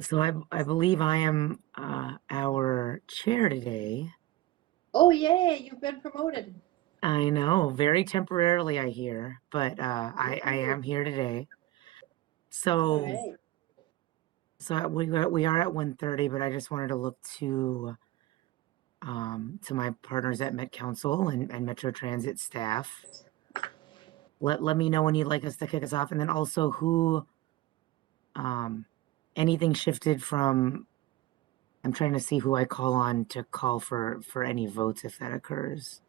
So I believe I am our chair today. Oh, yay, you've been promoted. I know, very temporarily, I hear, but I am here today. All So right. we are at 1:30, but I just wanted to look to my partners at Met Council and Metro Transit staff. Let me know when you'd like us to kick us off, and then also who anything shifted from. I'm trying to see who I call on to call for any votes if that occurs.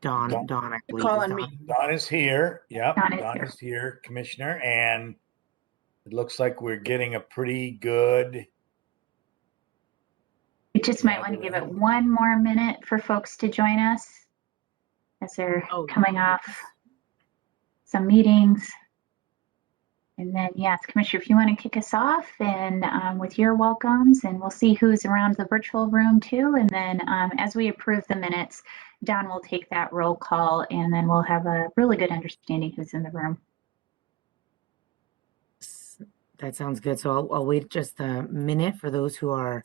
Dawn, I believe Call is on Dawn. me. Dawn is here. Yep, Dawn is Dawn here. is here, Commissioner, and it looks like we're getting a pretty good. You just might want to give it one more minute for folks to join us as they're coming off some meetings. And then, yes, Commissioner, if you want to kick us off and with your welcomes, and we'll see who's around the virtual room too. And then as we approve the minutes, Dawn will take that roll call, and then we'll have a really good understanding who's in the room. That sounds good. So I'll wait just a minute for those who are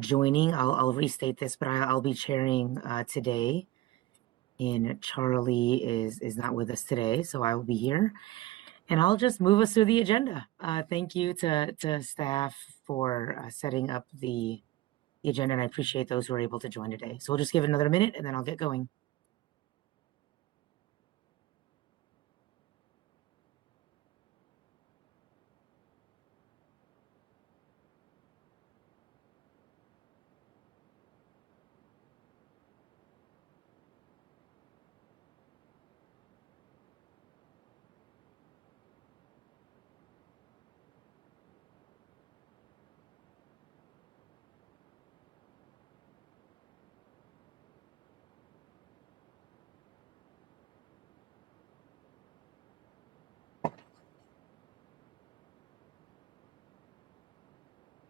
joining. I'll restate this, but I'll be chairing today, and Charlie is not with us today, so I will be here, and I'll just move us through the agenda. Thank you to staff for setting up the agenda, and I appreciate those who are able to join today. So we'll just give it another minute, and then I'll get going.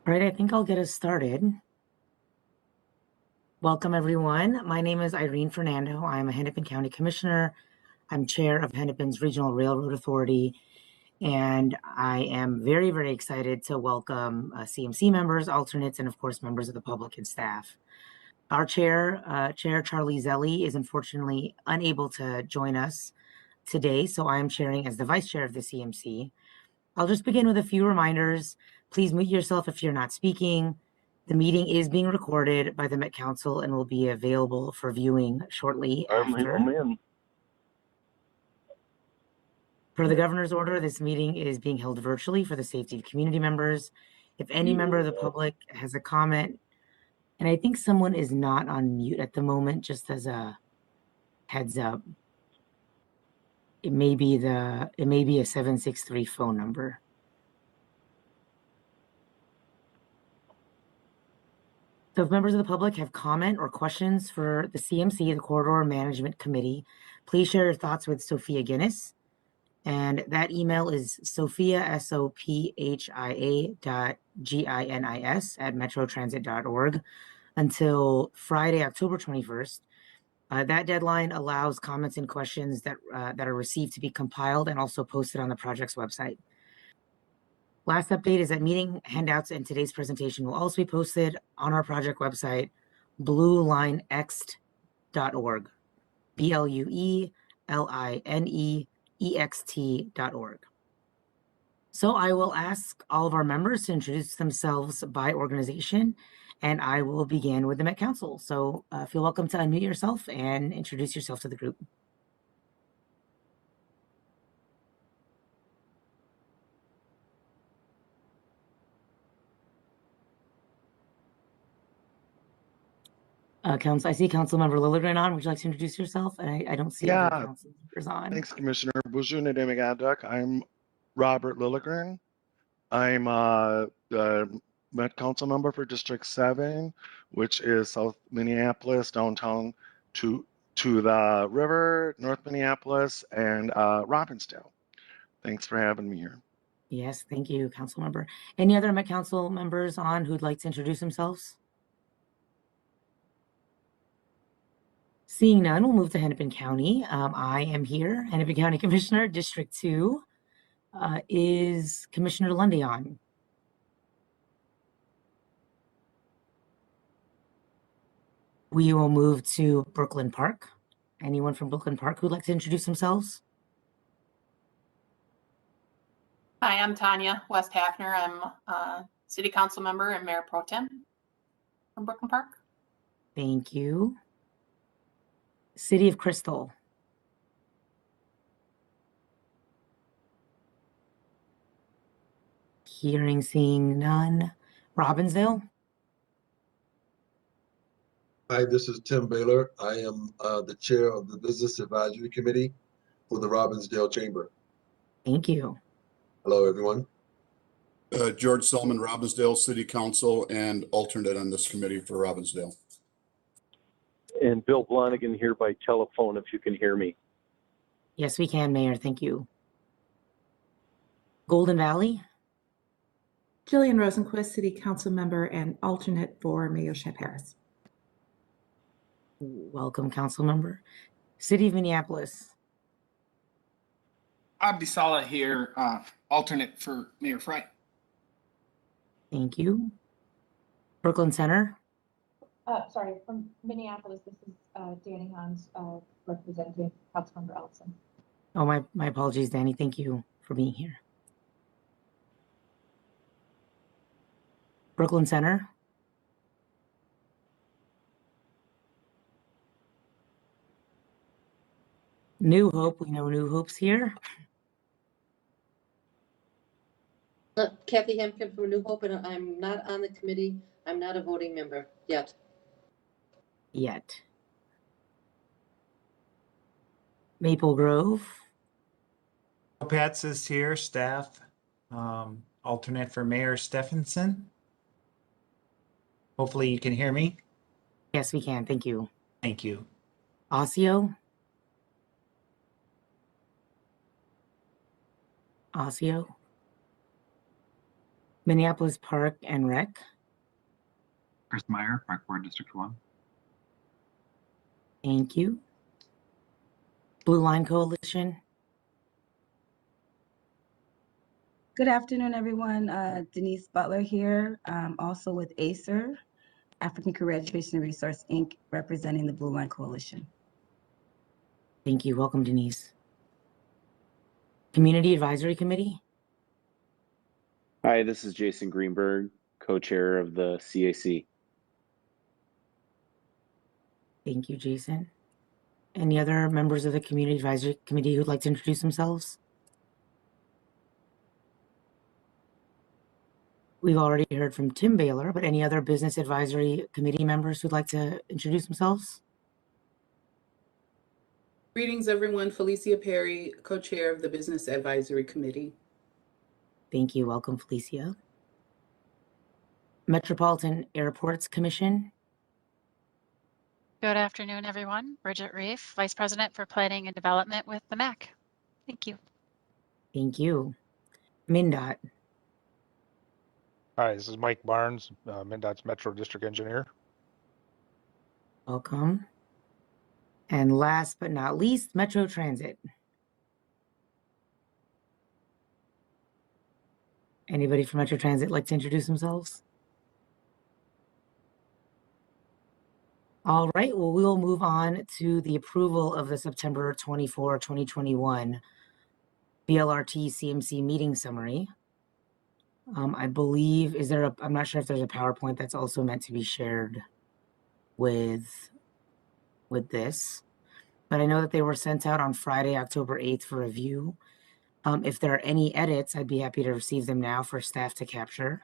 All right, I think I'll get us started. Welcome, everyone. My name is Irene Fernando. I'm a Hennepin County Commissioner. I'm chair of Hennepin's Regional Railroad Authority, and I am very, very excited to welcome CMC members, alternates, and of course, members of the public and staff. Our chair, Charlie Zelli, is unfortunately unable to join us today, so I am chairing as the vice chair of the CMC. I'll just begin with a few reminders. Please mute yourself if you're not speaking. The meeting is being recorded by the Met Council and will be available for viewing shortly after. Per the governor's order, this meeting is being held virtually for the safety of community members. If any member of the public has a comment, and I think someone is not on mute at the moment, just as a heads up, it may be a 763 phone number. So if members of the public have comment or questions for the CMC, the Corridor Management Committee, please share your thoughts with Sophia Ginis. And that email is Sophia, SOPHIA.GINIS @metrotransit.org until Friday, October 21st. That deadline allows comments and questions that are received to be compiled and also posted on the project's website. Last update is that meeting handouts and today's presentation will also be posted on our project website, bluelinext.org, BLUELINEEXT.org. So I will ask all of our members to introduce themselves by organization, and I will begin with the Met Council. So feel welcome to unmute yourself and introduce yourself to the group. I see Councilmember Lilligren on. Would you like to introduce yourself? And I don't see other council members on. Thanks, Commissioner. Bonjour, I'm Robert Lilligren. I'm the Met Council member for District 7, which is South Minneapolis, downtown to the river, North Minneapolis, and Robbinsdale. Thanks for having me here. Yes, thank you, Councilmember. Any other Met Council members on who'd like to introduce themselves? Seeing none, we'll move to Hennepin County. I am here, Hennepin County Commissioner, District 2. Is Commissioner Lundy on? we will move to Brooklyn Park. Anyone from Brooklyn Park who'd like to introduce themselves? Hi, I'm Tanya West Hafner. I'm a city council member and mayor pro tem from Brooklyn Park. Thank you. City of Crystal. Hearing, seeing none. Robbinsdale. Hi, this is Tim Baylor. I am the chair of the Business Advisory Committee for the Robbinsdale Chamber. Thank you. Hello, everyone. George Solomon, Robbinsdale City Council and alternate on this committee for Robbinsdale. And Bill Blonigan here by telephone, if you can hear me. Yes, we can, Mayor. Thank you. Golden Valley. Jillian Rosenquist, City Council member and alternate for Mayor Harris. Welcome, council member. City of Minneapolis. Abdi Salah here, alternate for Mayor Fry. Thank you. Brooklyn Center. Sorry, from Minneapolis, this is Danny Hans representing Councilmember Ellison. Oh, my apologies, Danny. Thank you for being here. Brooklyn Center. New Hope. We know New Hope's here. Kathy Hempkin from New Hope, and I'm not on the committee. I'm not a voting member yet. Maple Grove. Pats is here, staff, alternate for Mayor Stephenson. Hopefully you can hear me. Yes, we can. Thank you. Thank you. Osseo. Minneapolis Park and Rec. Chris Meyer, Park Board District 1. Thank you. Blue Line Coalition. Good afternoon, everyone. Denise Butler here, also with ACER, African Career Education and Resource, Inc., representing the Blue Line Coalition. Thank you. Welcome, Denise. Community Advisory Committee. Hi, this is Jason Greenberg, co-chair of the CAC. Thank you, Jason. Any other members of the Community Advisory Committee who'd like to introduce themselves? We've already heard from Tim Baylor, but any other Business Advisory Committee members who'd like to introduce themselves? Greetings, everyone. Felicia Perry, co-chair of the Business Advisory Committee. Thank you. Welcome, Felicia. Metropolitan Airports Commission. Good afternoon, everyone. Bridget Reef, Vice President for Planning and Development with the MAC. Thank you. Thank you. MnDOT. Hi, this is Mike Barnes, MnDOT's Metro District Engineer. Welcome. And last but not least, Metro Transit. Anybody from Metro Transit like to introduce themselves? All right, well, we'll move on to the approval of the September 24, 2021 BLRT CMC meeting summary. I believe, I'm not sure if there's a PowerPoint that's also meant to be shared with this, but I know that they were sent out on Friday, October 8th for review. If there are any edits, I'd be happy to receive them now for staff to capture.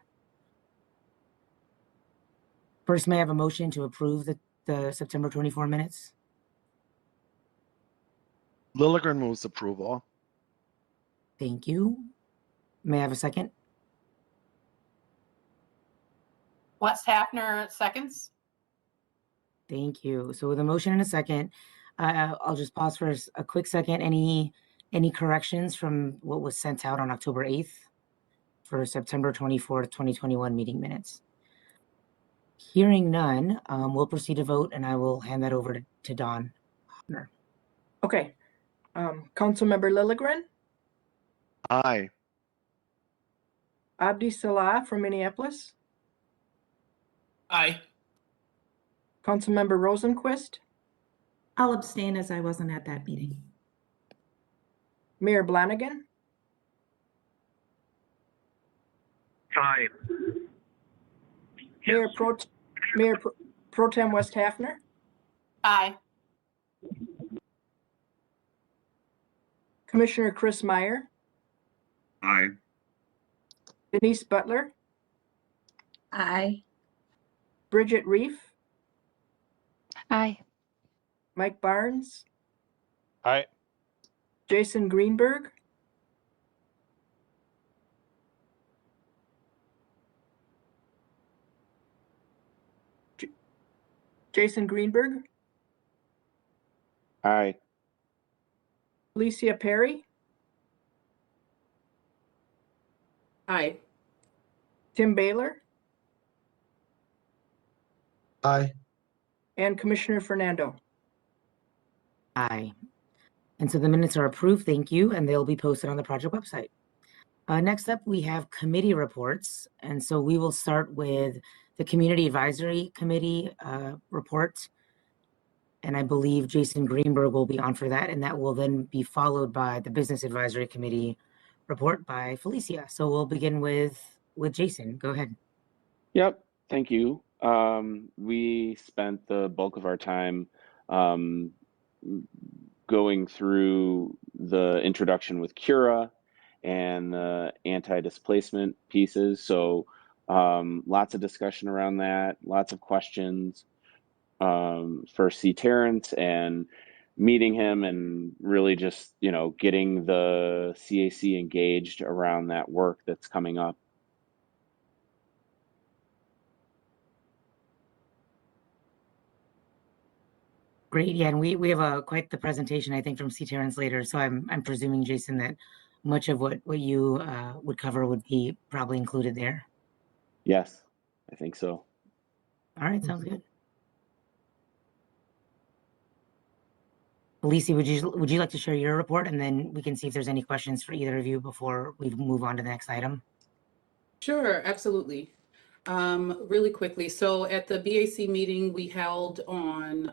First, may I have a motion to approve the September 24 minutes? Lilligren moves approval. Thank you. May I have a second? West Hafner seconds. Thank you. So with a motion and a second, I'll just pause for a quick second. Any corrections from what was sent out on October 8th for September 24th, 2021 meeting minutes? Hearing none, we'll proceed to vote, and I will hand that over to Don. Okay. Councilmember Lilligren. Aye. Abdi Salah from Minneapolis. Aye. Councilmember Rosenquist, I'll abstain as I wasn't at that meeting. Mayor Blanigan, Aye. Mayor Pro Tem West Hafner, Aye. Commissioner Chris Meyer, Aye. Denise Butler, Aye. Bridget Reef, Aye. Mike Barnes, Aye. Jason Greenberg, Jason Greenberg, Aye. Felicia Perry, Aye. Tim Baylor, Aye. and Commissioner Fernando. Aye. And so the minutes are approved. Thank you. And they'll be posted on the project website. Next up, we have committee reports. And so we will start with the Community Advisory Committee report. And I believe Jason Greenberg will be on for that. And that will then be followed by the Business Advisory Committee report by Felicia. So we'll begin with Jason. Go ahead. Yep. Thank you. We spent the bulk of our time going through the introduction with CURA and the anti-displacement pieces. So lots of discussion around that, lots of questions for Terence and meeting him and really just, getting the CAC engaged around that work that's coming up. Great. Yeah, and we have quite the presentation, I think, from Terence later. So I'm presuming, Jason, that much of what you would cover would be probably included there. Yes, I think so. All right, sounds good. Alicia, would you like to share your report, and then we can see if there's any questions for either of you before we move on to the next item? Sure, absolutely. Really quickly, so at the BAC meeting we held on,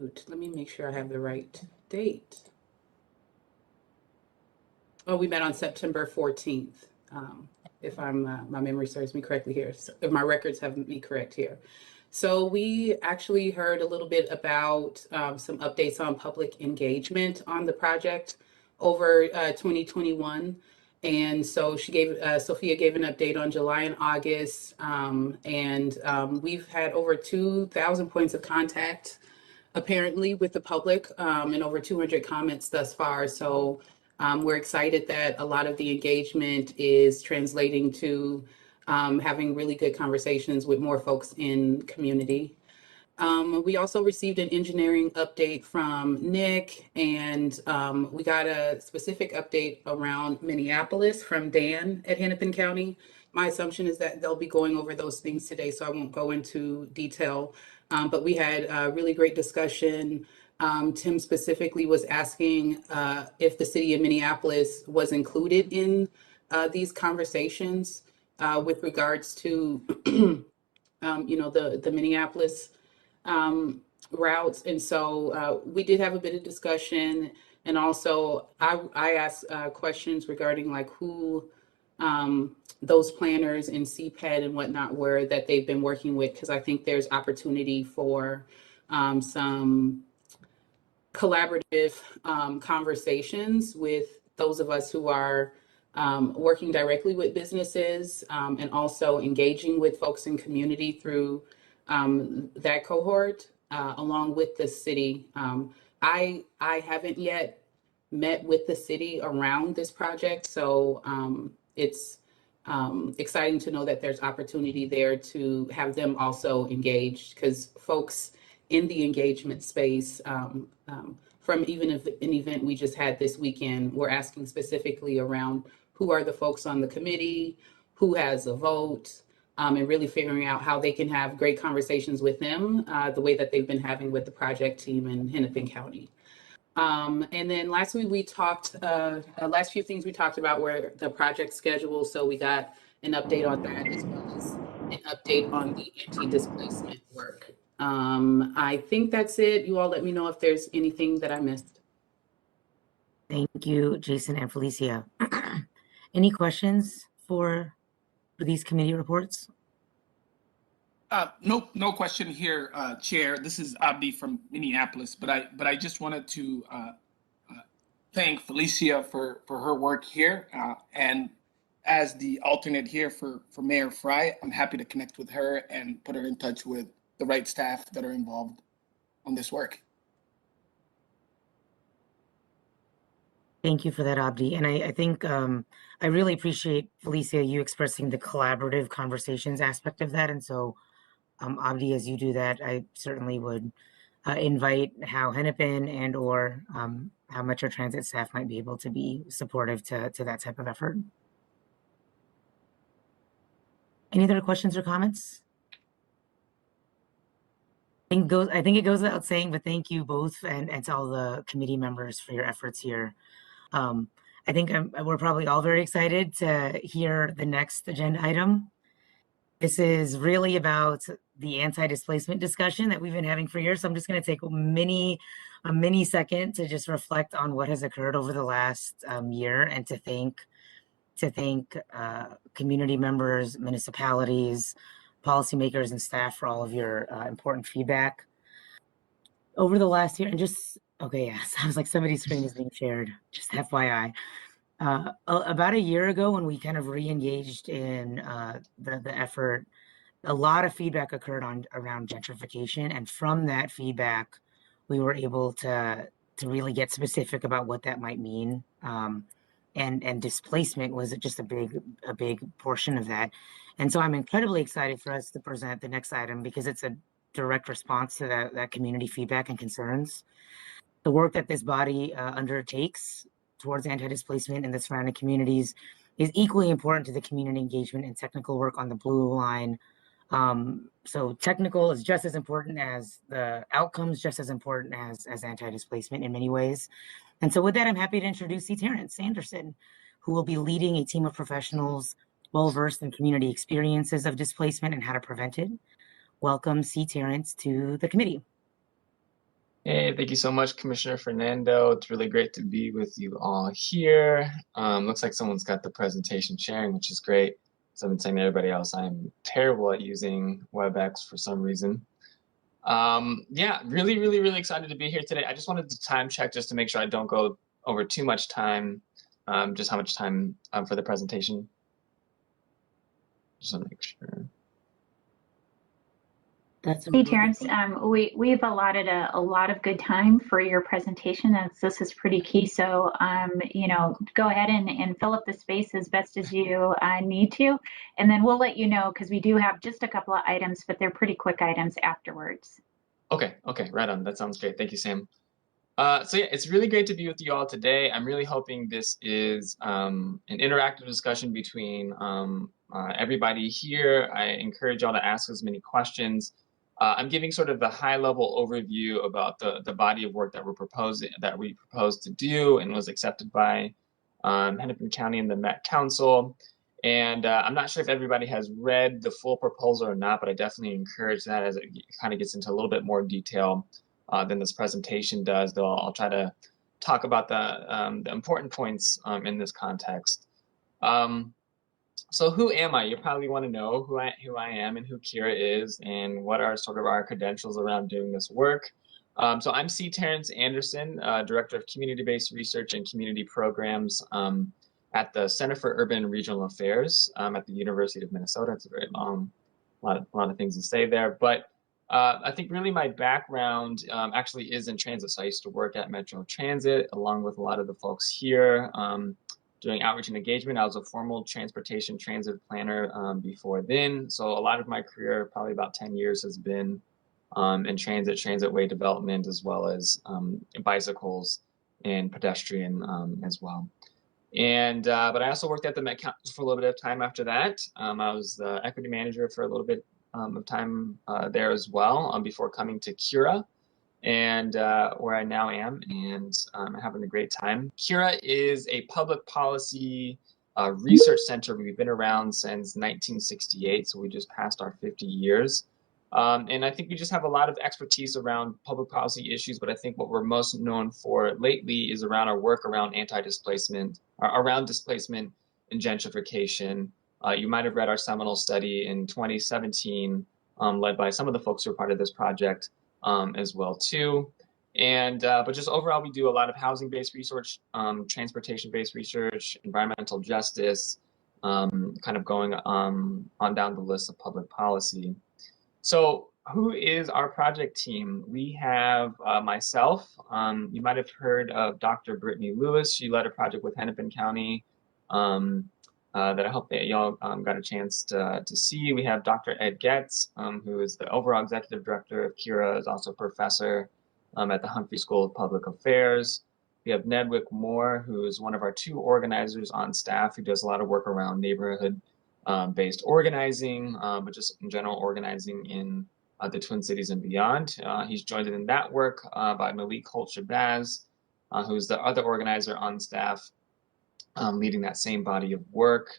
let me make sure I have the right date. Oh, we met on September 14th, if my memory serves me correctly here, so if my records have me correct here. So we actually heard a little bit about some updates on public engagement on the project over 2021. And so Sophia gave an update on July and August, and we've had over 2,000 points of contact apparently with the public, and over 200 comments thus far. So we're excited that a lot of the engagement is translating to having really good conversations with more folks in community. We also received an engineering update from Nick, and we got a specific update around Minneapolis from Dan at Hennepin County. My assumption is that they'll be going over those things today, so I won't go into detail. But we had a really great discussion. Tim specifically was asking if the city of Minneapolis was included in these conversations with regards to, the Minneapolis routes. And so we did have a bit of discussion, and also I asked questions regarding like who those planners in CPED and whatnot were that they've been working with, because I think there's opportunity for some collaborative conversations with those of us who are working directly with businesses, and also engaging with folks in community through that cohort, along with the city. I haven't yet met with the city around this project, so it's exciting to know that there's opportunity there to have them also engaged, because folks in the engagement space, from even an event we just had this weekend, we're asking specifically around who are the folks on the committee, who has a vote, and really figuring out how they can have great conversations with them, the way that they've been having with the project team in Hennepin County. And then last week we talked, last few things we talked about were the project schedule. So we got an update on that, as well as an update on the anti-displacement work. I think that's it. You all let me know if there's anything that I missed. Thank you, Jason and Felicia. Any questions for these committee reports? No question here, Chair. This is Abdi from Minneapolis, but I just wanted to thank Felicia for her work here, and as the alternate here for Mayor Fry, I'm happy to connect with her and put her in touch with the right staff that are involved on this work. Thank you for that, Abdi. And I think I really appreciate, Felicia, you expressing the collaborative conversations aspect of that. And so, Abdi, as you do that, I certainly would invite how Hennepin and or how Metro Transit staff might be able to be supportive to that type of effort. Any other questions or comments? I think it goes without saying, but thank you both and to all the committee members for your efforts here. I think we're probably all very excited to hear the next agenda item. This is really about the anti-displacement discussion that we've been having for years. So I'm just going to take a mini second to just reflect on what has occurred over the last year and to thank community members, municipalities, policymakers, and staff for all of your important feedback over the last year. And just, okay, yes, I was like, somebody's screen is being shared, just FYI. About a year ago, when we kind of re-engaged in the effort, a lot of feedback occurred around gentrification. And from that feedback, we were able to really get specific about what that might mean. And displacement was just a big portion of that. And so I'm incredibly excited for us to present the next item because it's a direct response to that community feedback and concerns. The work that this body undertakes towards anti-displacement in the surrounding communities is equally important to the community engagement and technical work on the Blue Line. So technical is just as important as the outcomes, just as important as anti-displacement in many ways. And so with that, I'm happy to introduce Terence Sanderson, who will be leading a team of professionals well-versed in community experiences of displacement and how to prevent it. Welcome, Terence, to the committee. Hey, thank you so much, Commissioner Fernando. It's really great to be with you all here. Looks like someone's got the presentation sharing, which is great. As I've been saying to everybody else, I'm terrible at using WebEx for some reason. Yeah, really excited to be here today. I just wanted to time check just to make sure I don't go over too much time, just how much time for the presentation. Just want to make sure. Hey, Terence, we've allotted a lot of good time for your presentation, and this is pretty key. So, you know, go ahead and fill up the space as best as you need to, and then we'll let you know because we do have just a couple of items, but they're pretty quick items afterwards. Okay, right on. That sounds great. Thank you, Sam. So yeah, it's really great to be with you all today. I'm really hoping this is an interactive discussion between everybody here. I encourage y'all to ask as many questions. I'm giving sort of the high-level overview about the body of work that we proposed to do and was accepted by Hennepin County and the Met Council. And I'm not sure if everybody has read the full proposal or not, but I definitely encourage that as it kind of gets into a little bit more detail than this presentation does, though I'll try to talk about the important points in this context. So who am I? You probably want to know who I am and who CURA is and what are sort of our credentials around doing this work. So I'm Terence Anderson, Director of Community-Based Research and Community Programs at the Center for Urban and Regional Affairs at the University of Minnesota. It's a very long, a lot of things to say there, but I think really my background actually is in transit. So I used to work at Metro Transit along with a lot of the folks here doing outreach and engagement. I was a formal transportation transit planner before then. So a lot of my career, probably about 10 years, has been in transit way development, as well as bicycles and pedestrian as well. And but I also worked at the Met Council for a little bit of time after that. I was the equity manager for a little bit of time there as well before coming to CURA, and where I now am, and I'm having a great time. CURA is a public policy research center. We've been around since 1968, so we just passed our 50 years. And I think we just have a lot of expertise around public policy issues, but I think what we're most known for lately is around our work around anti-displacement, around displacement and gentrification. You might have read our seminal study in 2017, led by some of the folks who are part of this project as well too. And but just overall, we do a lot of housing-based research, transportation-based research, environmental justice, kind of going on down the list of public policy. So who is our project team? We have myself. You might have heard of Dr. Brittany Lewis. She led a project with Hennepin County that I hope that y'all got a chance to see. We have Dr. Ed Getz, who is the overall executive director of CURA, is also a professor at the Humphrey School of Public Affairs. We have Nedwick Moore, who is one of our 2 organizers on staff, who does a lot of work around neighborhood based organizing, but just in general organizing in the Twin Cities and beyond. He's joined in that work by Malik Holt Shabazz, who's the other organizer on staff, leading that same body of work.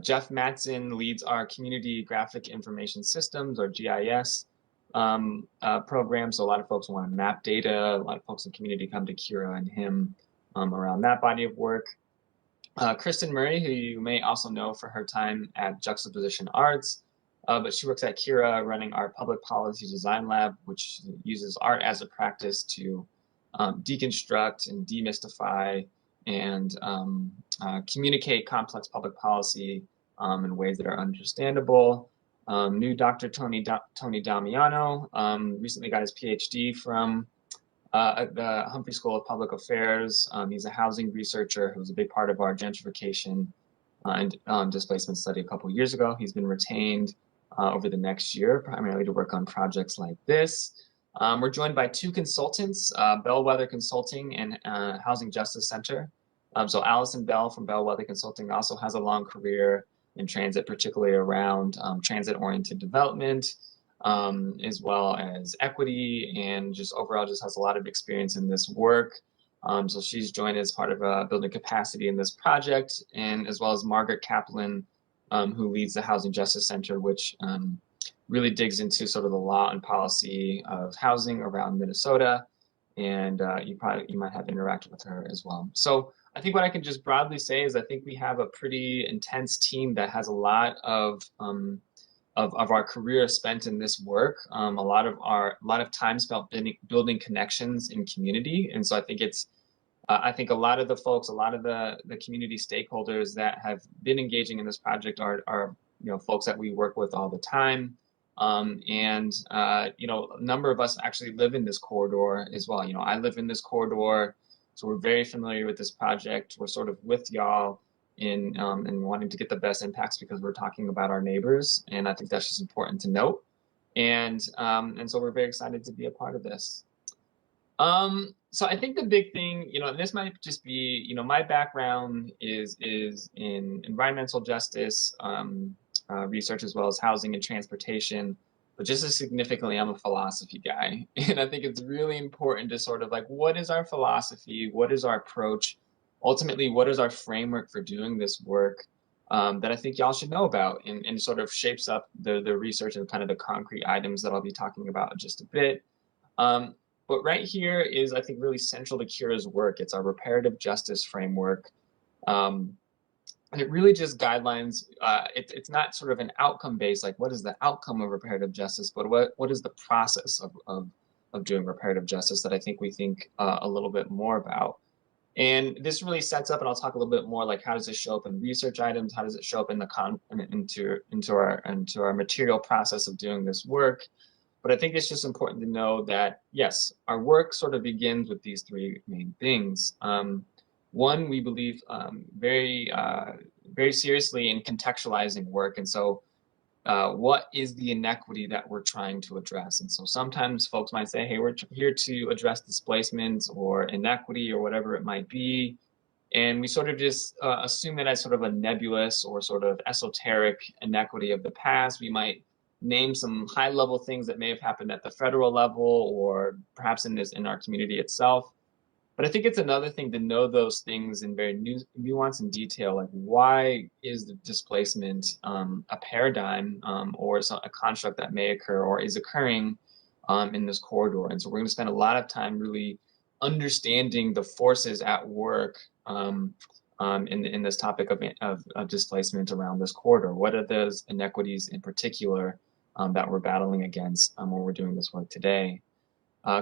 Jeff Mattson leads our Community Graphic Information Systems, or GIS, program. So a lot of folks want to map data. A lot of folks in the community come to CURA and him around that body of work. Kristen Murray, who you may also know for her time at Juxtaposition Arts, but she works at CURA running our Public Policy Design Lab, which uses art as a practice to deconstruct and demystify and communicate complex public policy in ways that are understandable. New Dr. Tony Damiano recently got his PhD from the Humphrey School of Public Affairs. He's a housing researcher who was a big part of our gentrification and displacement study a couple of years ago. He's been retained over the next year, primarily to work on projects like this. We're joined by 2 consultants, Bellwether Consulting and Housing Justice Center. So Allison Bell from Bellwether Consulting also has a long career in transit, particularly around transit-oriented development, as well as equity, and just overall just has a lot of experience in this work. So she's joined as part of building capacity in this project, and as well as Margaret Kaplan, who leads the Housing Justice Center, which really digs into sort of the law and policy of housing around Minnesota. And you might have interacted with her as well. So I think what I can just broadly say is I think we have a pretty intense team that has a lot of our career spent in this work, a lot of time spent building connections in community. And so I think it's I think a lot of the folks, a lot of the community stakeholders that have been engaging in this project are folks that we work with all the time. And a number of us actually live in this corridor as well. I live in this corridor, so we're very familiar with this project. We're sort of with y'all in wanting to get the best impacts because we're talking about our neighbors, and I think that's just important to note. And so we're very excited to be a part of this. So I think the big thing, and this might just be, my background is in environmental justice research, as well as housing and transportation, but just as significantly, I'm a philosophy guy. And I think it's really important to sort of what is our philosophy? What is our approach? Ultimately, what is our framework for doing this work that I think y'all should know about, and sort of shapes up the research and kind of the concrete items that I'll be talking about in just a bit. But right here is, I think, really central to CURA's work. It's our reparative justice framework. And it really just guidelines, it's not sort of an outcome-based, what is the outcome of reparative justice, but what is the process of doing reparative justice that I think we think a little bit more about. And this really sets up, and I'll talk a little bit more, how does this show up in research items? How does it show up in into our material process of doing this work? But I think it's just important to know that, yes, our work sort of begins with these 3 main things. One, we believe very seriously in contextualizing work. And so what is the inequity that we're trying to address? And so sometimes folks might say, hey, we're here to address displacement or inequity or whatever it might be. And we sort of just assume it as sort of a nebulous or sort of esoteric inequity of the past. We might name some high-level things that may have happened at the federal level or perhaps in our community itself. But I think it's another thing to know those things in very nuance and detail, like why is the displacement a paradigm or a construct that may occur or is occurring in this corridor. And so we're going to spend a lot of time really understanding the forces at work in this topic of displacement around this corridor. What are those inequities in particular that we're battling against when we're doing this work today?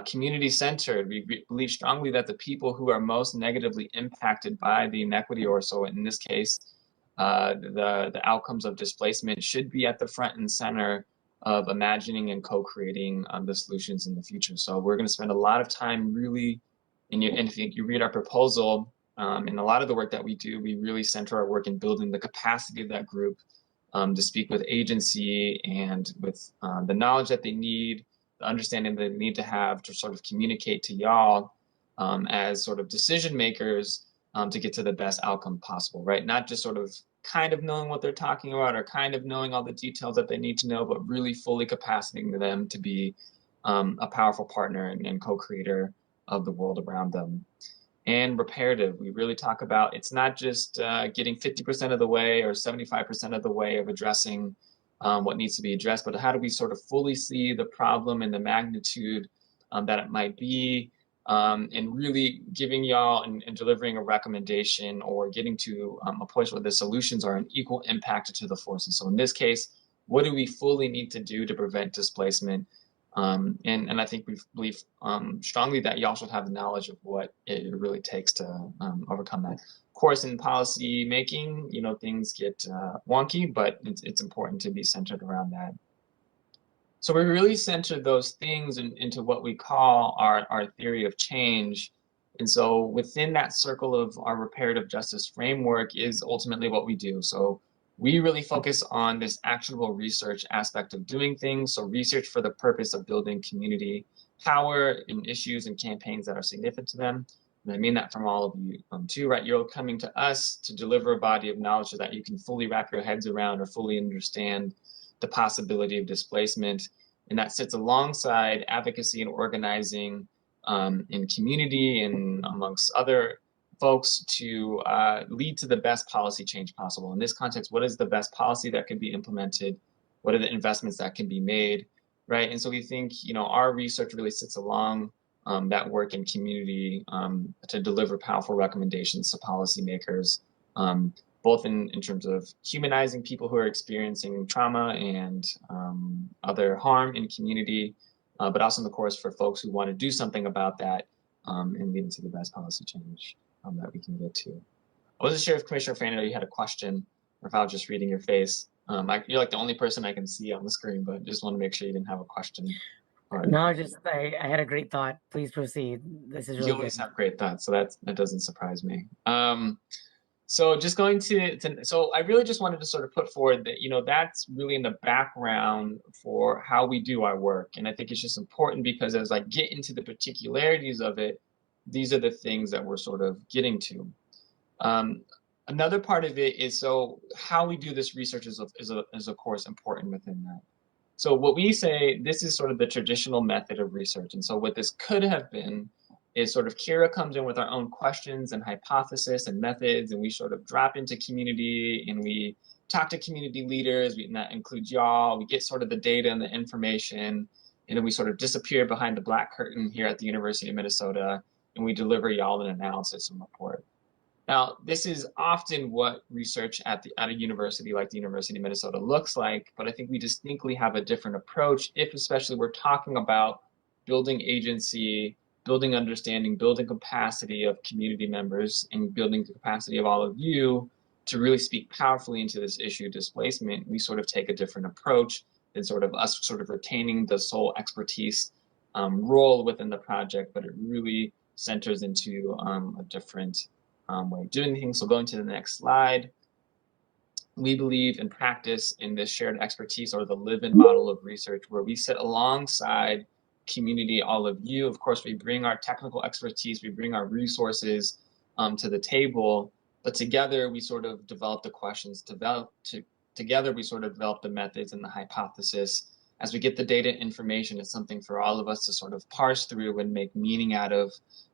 Community-centered, we believe strongly that the people who are most negatively impacted by the inequity, or so in this case, the outcomes of displacement, should be at the front and center of imagining and co-creating the solutions in the future. So we're going to spend a lot of time really, and if you read our proposal, and a lot of the work that we do, we really center our work in building the capacity of that group to speak with agency and with the knowledge that they need, the understanding that they need to have to sort of communicate to y'all as sort of decision makers to get to the best outcome possible, right? Not just sort of kind of knowing what they're talking about or kind of knowing all the details that they need to know, but really fully capacitating them to be a powerful partner and co-creator of the world around them. And reparative, we really talk about, it's not just getting 50% of the way or 75% of the way of addressing what needs to be addressed, but how do we sort of fully see the problem and the magnitude that it might be, and really giving y'all and delivering a recommendation or getting to a place where the solutions are an equal impact to the forces. So in this case, what do we fully need to do to prevent displacement? And I think we believe strongly that y'all should have the knowledge of what it really takes to overcome that. Of course, in policy making, you know, things get wonky, but it's important to be centered around that. So we really center those things into what we call our theory of change. And so within that circle of our reparative justice framework is ultimately what we do. So we really focus on this actionable research aspect of doing things. So research for the purpose of building community power in issues and campaigns that are significant to them. And I mean that from all of you too, right? You're coming to us to deliver a body of knowledge so that you can fully wrap your heads around or fully understand the possibility of displacement. And that sits alongside advocacy and organizing in community and amongst other folks to lead to the best policy change possible. In this context, what is the best policy that can be implemented? What are the investments that can be made, right? And so we think, you know, our research really sits along that work in community to deliver powerful recommendations to policymakers, both in terms of humanizing people who are experiencing trauma and other harm in community, but also, of course, for folks who want to do something about that and lead to the best policy change that we can get to. I wasn't sure if Commissioner Fernando, you had a question, or if I was just reading your face. You're like the only person I can see on the screen, but just want to make sure you didn't have a question. No, just I had a great thought. Please proceed. This is really You always good. have great thoughts, so that doesn't surprise me. So just going so I really just wanted to sort of put forward that, you know, that's really in the background for how we do our work. And I think it's just important because as I get into the particularities of it, these are the things that we're sort of getting to. Another part of it is, so how we do this research is of course important within that. So what we say, this is sort of the traditional method of research. And so what this could have been is sort of CURA comes in with our own questions and hypothesis and methods, and we sort of drop into community and we talk to community leaders, and that includes y'all. We get sort of the data and the information, and then we sort of disappear behind the black curtain here at the University of Minnesota, and we deliver y'all an analysis and report. Now, this is often what research at a university like the University of Minnesota looks like, but I think we distinctly have a different approach if especially we're talking about building agency, building understanding, building capacity of community members, and building the capacity of all of you to really speak powerfully into this issue of displacement. We sort of take a different approach than sort of us sort of retaining the sole expertise role within the project, but it really centers into a different way of doing things. So going to the next slide, we believe in practice in this shared expertise or the live-in model of research where we sit alongside community, all of you. Of course, we bring our technical expertise, we bring our resources to the table, but together we sort of develop the questions, together we sort of develop the methods and the hypothesis. As we get the data information, it's something for all of us to sort of parse through and make meaning out of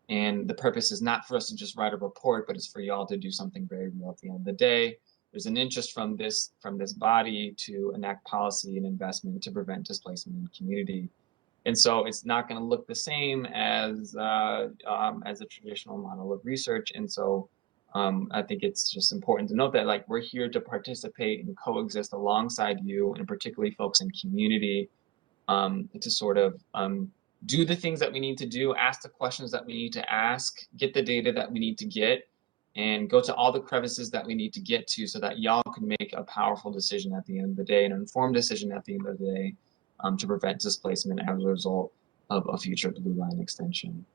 And the purpose is not for us to just write a report, but it's for y'all to do something very real at the end of the day. There's an interest from this body to enact policy and investment to prevent displacement in the community. And so it's not going to look the same as a traditional model of research. And so I think it's just important to note that, like, we're here to participate and coexist alongside you, and particularly folks in community, to sort of do the things that we need to do, ask the questions that we need to ask, get the data that we need to get, and go to all the crevices that we need to get to so that y'all can make a powerful decision at the end of the day, an informed decision at the end of the day, to prevent displacement as a result of a future blue line extension.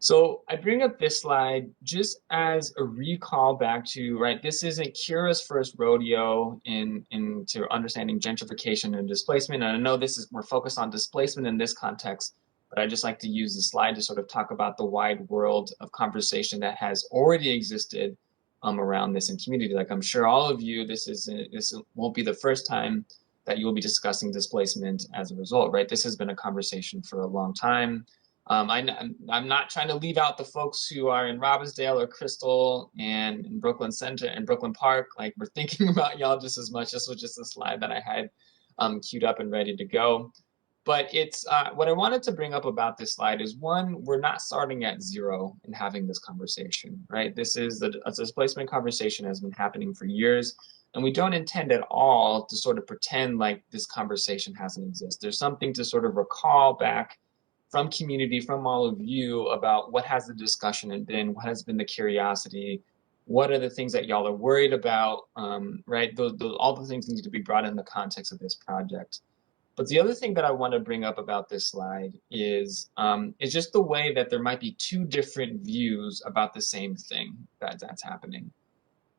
So I bring up this slide just as a recall back to, right, this isn't CURA's first rodeo into understanding gentrification and displacement. And I know we're focused on displacement in this context, but I just like to use the slide to sort of talk about the wide world of conversation that has already existed around this in community. Like, I'm sure all of you, this won't be the first time that you will be discussing displacement as a result, right? This has been a conversation for a long time. I'm not trying to leave out the folks who are in Robbinsdale or Crystal and in Brooklyn Center and Brooklyn Park. Like, we're thinking about y'all just as much. This was just a slide that I had queued up and ready to go. But it's what I wanted to bring up about this slide is, one, we're not starting at zero in having this conversation, right? This is a displacement conversation has been happening for years, and we don't intend at all to sort of pretend like this conversation hasn't existed. There's something to sort of recall back from community, from all of you, about what has the discussion been, what has been the curiosity, what are the things that y'all are worried about, right? All the things need to be brought in the context of this project. But the other thing that I want to bring up about this slide is just the way that there might be two different views about the same thing that's happening.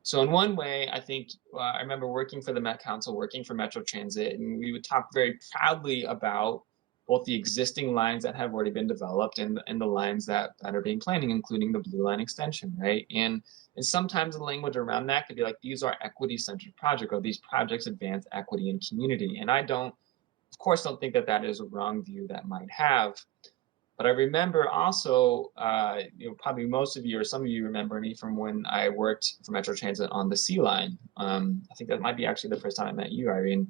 So in one way, I think I remember working for the Met Council, working for Metro Transit, and we would talk very proudly about both the existing lines that have already been developed and the lines that are being planned, including the Blue Line extension, right? And sometimes the language around that could be like, these are equity-centered projects, or these projects advance equity and community. And I don't, of course, don't think that that is a wrong view that might have. But I remember also, probably most of you or some of you remember me from when I worked for Metro Transit on the C line. I think that might be actually the first time I met you, Irene,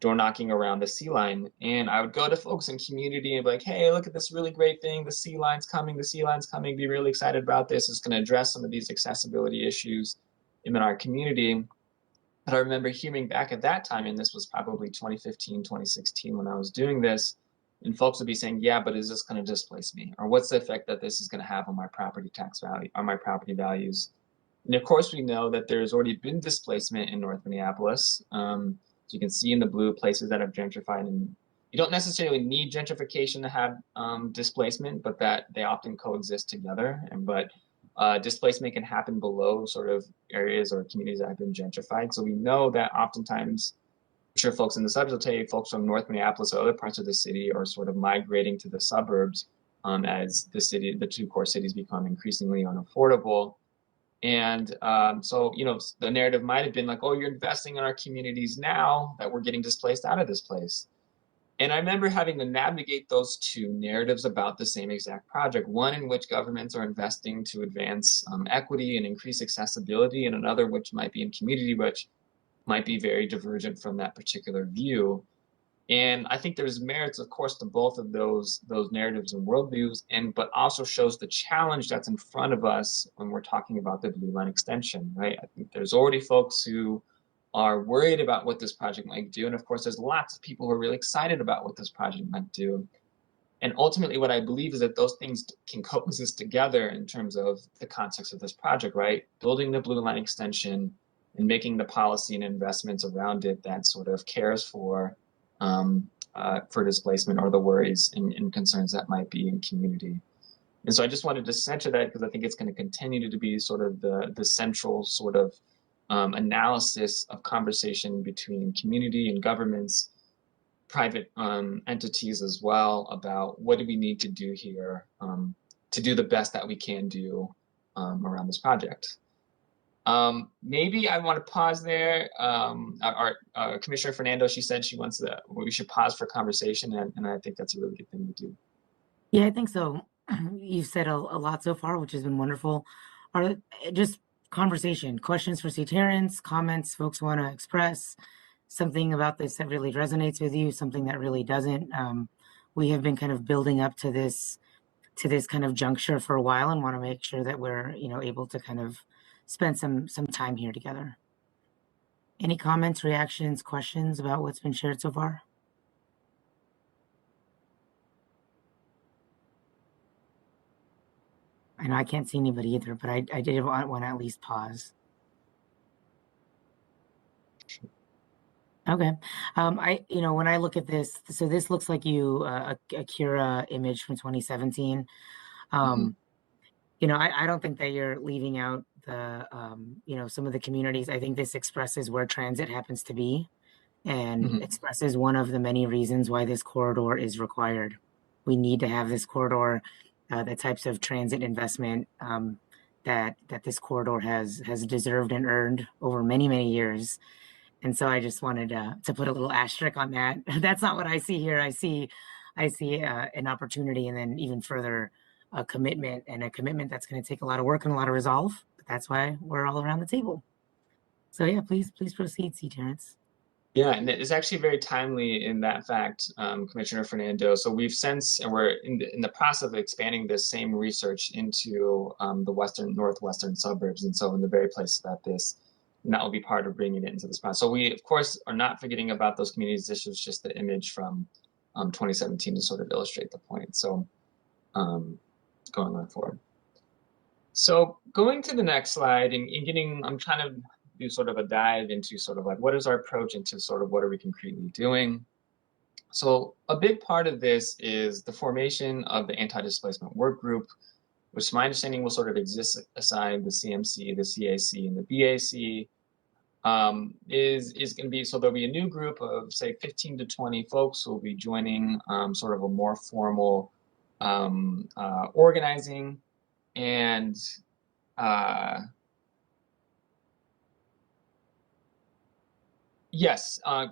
door knocking around the C line. And I would go to folks in community and be like, hey, look at this really great thing. The C line's coming, the C line's coming. Be really excited about this. It's going to address some of these accessibility issues in our community. But I remember hearing back at that time, and this was probably 2015, 2016 when I was doing this, and folks would be saying, yeah, but is this going to displace me? Or what's the effect that this is going to have on my property tax value, on my property values? And of course, we know that there's already been displacement in North Minneapolis. So you can see in the blue places that have gentrified. And you don't necessarily need gentrification to have displacement, but that they often coexist together. But displacement can happen below sort of areas or communities that have been gentrified. So we know that oftentimes, I'm sure folks in the suburbs will tell you, folks from North Minneapolis or other parts of the city are sort of migrating to the suburbs as the two core cities become increasingly unaffordable. And so, the narrative might have been like, oh, you're investing in our communities now that we're getting displaced out of this place. And I remember having to navigate those two narratives about the same exact project, one in which governments are investing to advance equity and increase accessibility, and another which might be in community, which might be very divergent from that particular view. And I think there's merits, of course, to both of those narratives and worldviews, but also shows the challenge that's in front of us when we're talking about the Blue Line extension, right? I think there's already folks who are worried about what this project might do. And of course, there's lots of people who are really excited about what this project might do. And ultimately, what I believe is that those things can coexist together in terms of the context of this project, right? Building the Blue Line extension and making the policy and investments around it that sort of cares for displacement or the worries and concerns that might be in community. And so I just wanted to center that because I think it's going to continue to be sort of the central sort of analysis of conversation between community and governments, private entities as well, about what do we need to do here to do the best that we can do around this project. Maybe I want to pause there. Our Commissioner Fernando, she said we should pause for conversation, and I think that's a really good thing to do. Yeah, I think so. You've said a lot so far, which has been wonderful. Are just conversation, questions for C. Terence, comments folks want to express, something about this that really resonates with you, something that really doesn't. We have been kind of building up to this kind of juncture for a while and want to make sure that we're, able to kind of spend some time here together. Any comments, reactions, questions about what's been shared so far? I know I can't see anybody either, but I did want to at least pause. Okay. When I look at this, so this looks like a CURA image from 2017. I don't think that you're leaving out the, some of the communities. I think this expresses where transit happens to be and expresses one of the many reasons why this corridor is required. We need to have this corridor, the types of transit investment that this corridor has deserved and earned over many, many years. And so I just wanted to put a little asterisk on that. That's not what I see here. I see an opportunity, and then even further a commitment that's going to take a lot of work and a lot of resolve. But that's why we're all around the table. So yeah, please proceed, C. Terence. Yeah, and it's actually very timely in that fact, Commissioner Fernando. So we've since, and we're in the process of expanding this same research into the northwestern suburbs. And so in the very place that that will be part of bringing it into this process. So we, of course, are not forgetting about those communities. This was just the image from 2017 to sort of illustrate the point. So going on forward. So going to the next slide and I'm trying to do sort of a dive into sort of like what is our approach into sort of what are we concretely doing. So a big part of this is the formation of the anti-displacement work group, which to my understanding will sort of exist aside the CMC, the CAC, and the BAC. Is going to be, so there'll be a new group of say 15 to 20 folks who will be joining sort of a more formal organizing. And yes, sorry, I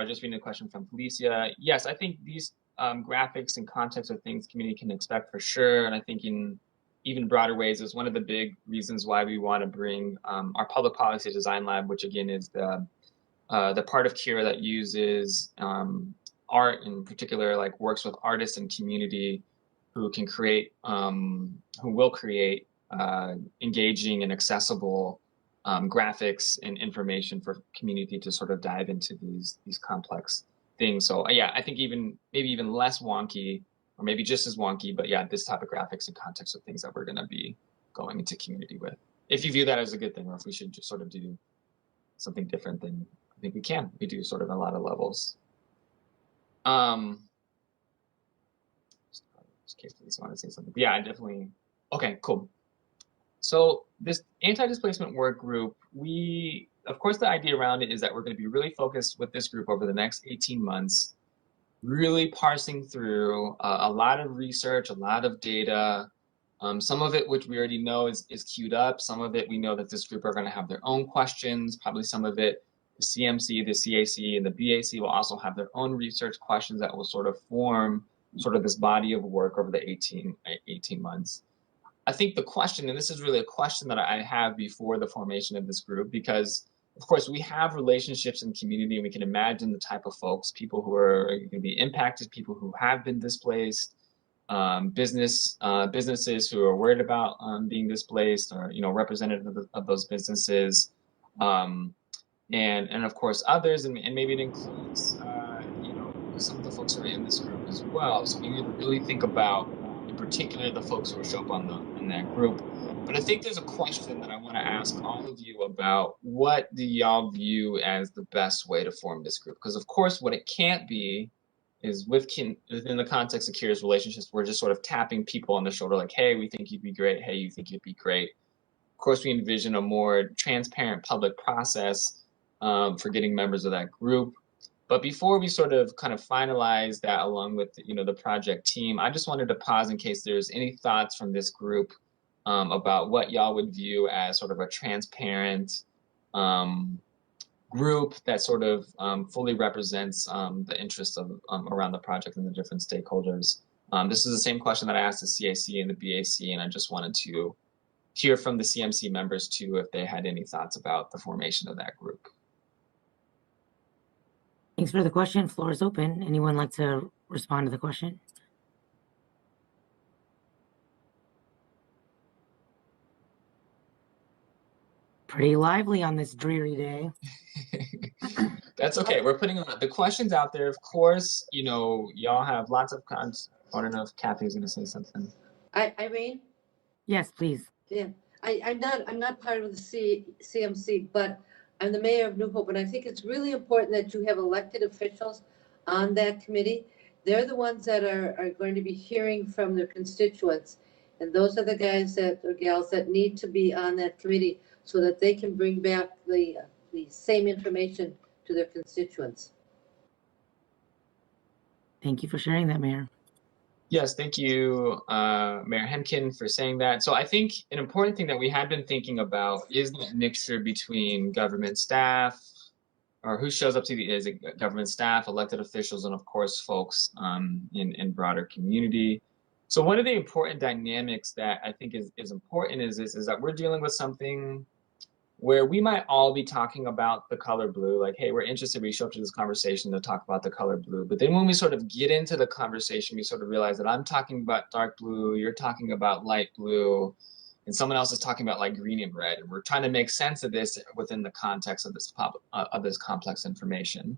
was just reading a question from Felicia. Yes, I think these graphics and context are things community can expect for sure. And I think in even broader ways is one of the big reasons why we want to bring our public policy design lab, which again is the part of CURA that uses art, in particular, like works with artists and community who can create, who will create engaging and accessible graphics and information for community to sort of dive into these complex things. So yeah, I think maybe even less wonky, or maybe just as wonky, but yeah, this type of graphics and context of things that we're going to be going into community with. If you view that as a good thing, or if we should just sort of do something different, then I think we can. We do sort of a lot of levels. Just in case you want to say something. Yeah, I definitely. Okay, cool. So this anti-displacement work group, of course, the idea around it is that we're going to be really focused with this group over the next 18 months, really parsing through a lot of research, a lot of data, some of it which we already know is queued up. Some of it we know that this group are going to have their own questions. Probably some of it, the CMC, the CAC, and the BAC will also have their own research questions that will sort of form sort of this body of work over the 18 months. I think the question, and this is really a question that I have before the formation of this group, because of course we have relationships in community and we can imagine the type of folks, people who are going to be impacted, people who have been displaced, businesses who are worried about being displaced, or representative of those businesses, and of course others, and maybe it includes some of the folks who are in this group as well. So we need to really think about, in particular, the folks who will show up in that group. But I think there's a question that I want to ask all of you about: what do y'all view as the best way to form this group? Because of course, what it can't be is within the context of CURA's relationships, we're just sort of tapping people on the shoulder, like, hey, we think you'd be great. Hey, you think you'd be great. Of course, we envision a more transparent public process for getting members of that group. But before we sort of kind of finalize that along with the project team, I just wanted to pause in case there's any thoughts from this group about what y'all would view as sort of a transparent group that sort of fully represents the interests of around the project and the different stakeholders. This is the same question that I asked the CAC and the BAC, and I just wanted to hear from the CMC members too if they had any thoughts about the formation of that group. Thanks for the question. Floor is open. Anyone like to respond to the question? Pretty lively on this dreary day. That's okay. We're putting the questions out there. Of course, you know, y'all have lots of cons. I don't know if Kathy's going to say something. Irene? Yes, please. Yeah, I'm not part of the CMC, but I'm the mayor of New Hope, and I think it's really important that you have elected officials on that committee. They're the ones that are going to be hearing from their constituents, and those are the guys that or gals that need to be on that committee so that they can bring back the same information to their constituents. Thank you for sharing that, Mayor. Yes, thank you, Mayor Hemkin, for saying that. So I think an important thing that we have been thinking about is the mixture between government staff, or who shows up to is it government staff, elected officials, and of course, folks in broader community. So one of the important dynamics that I think is important is that we're dealing with something where we might all be talking about the color blue, like, hey, we're interested, we show up to this conversation to talk about the color blue. But then when we sort of get into the conversation, we sort of realize that I'm talking about dark blue, you're talking about light blue, and someone else is talking about like green and red. And we're trying to make sense of this within the context of this complex information.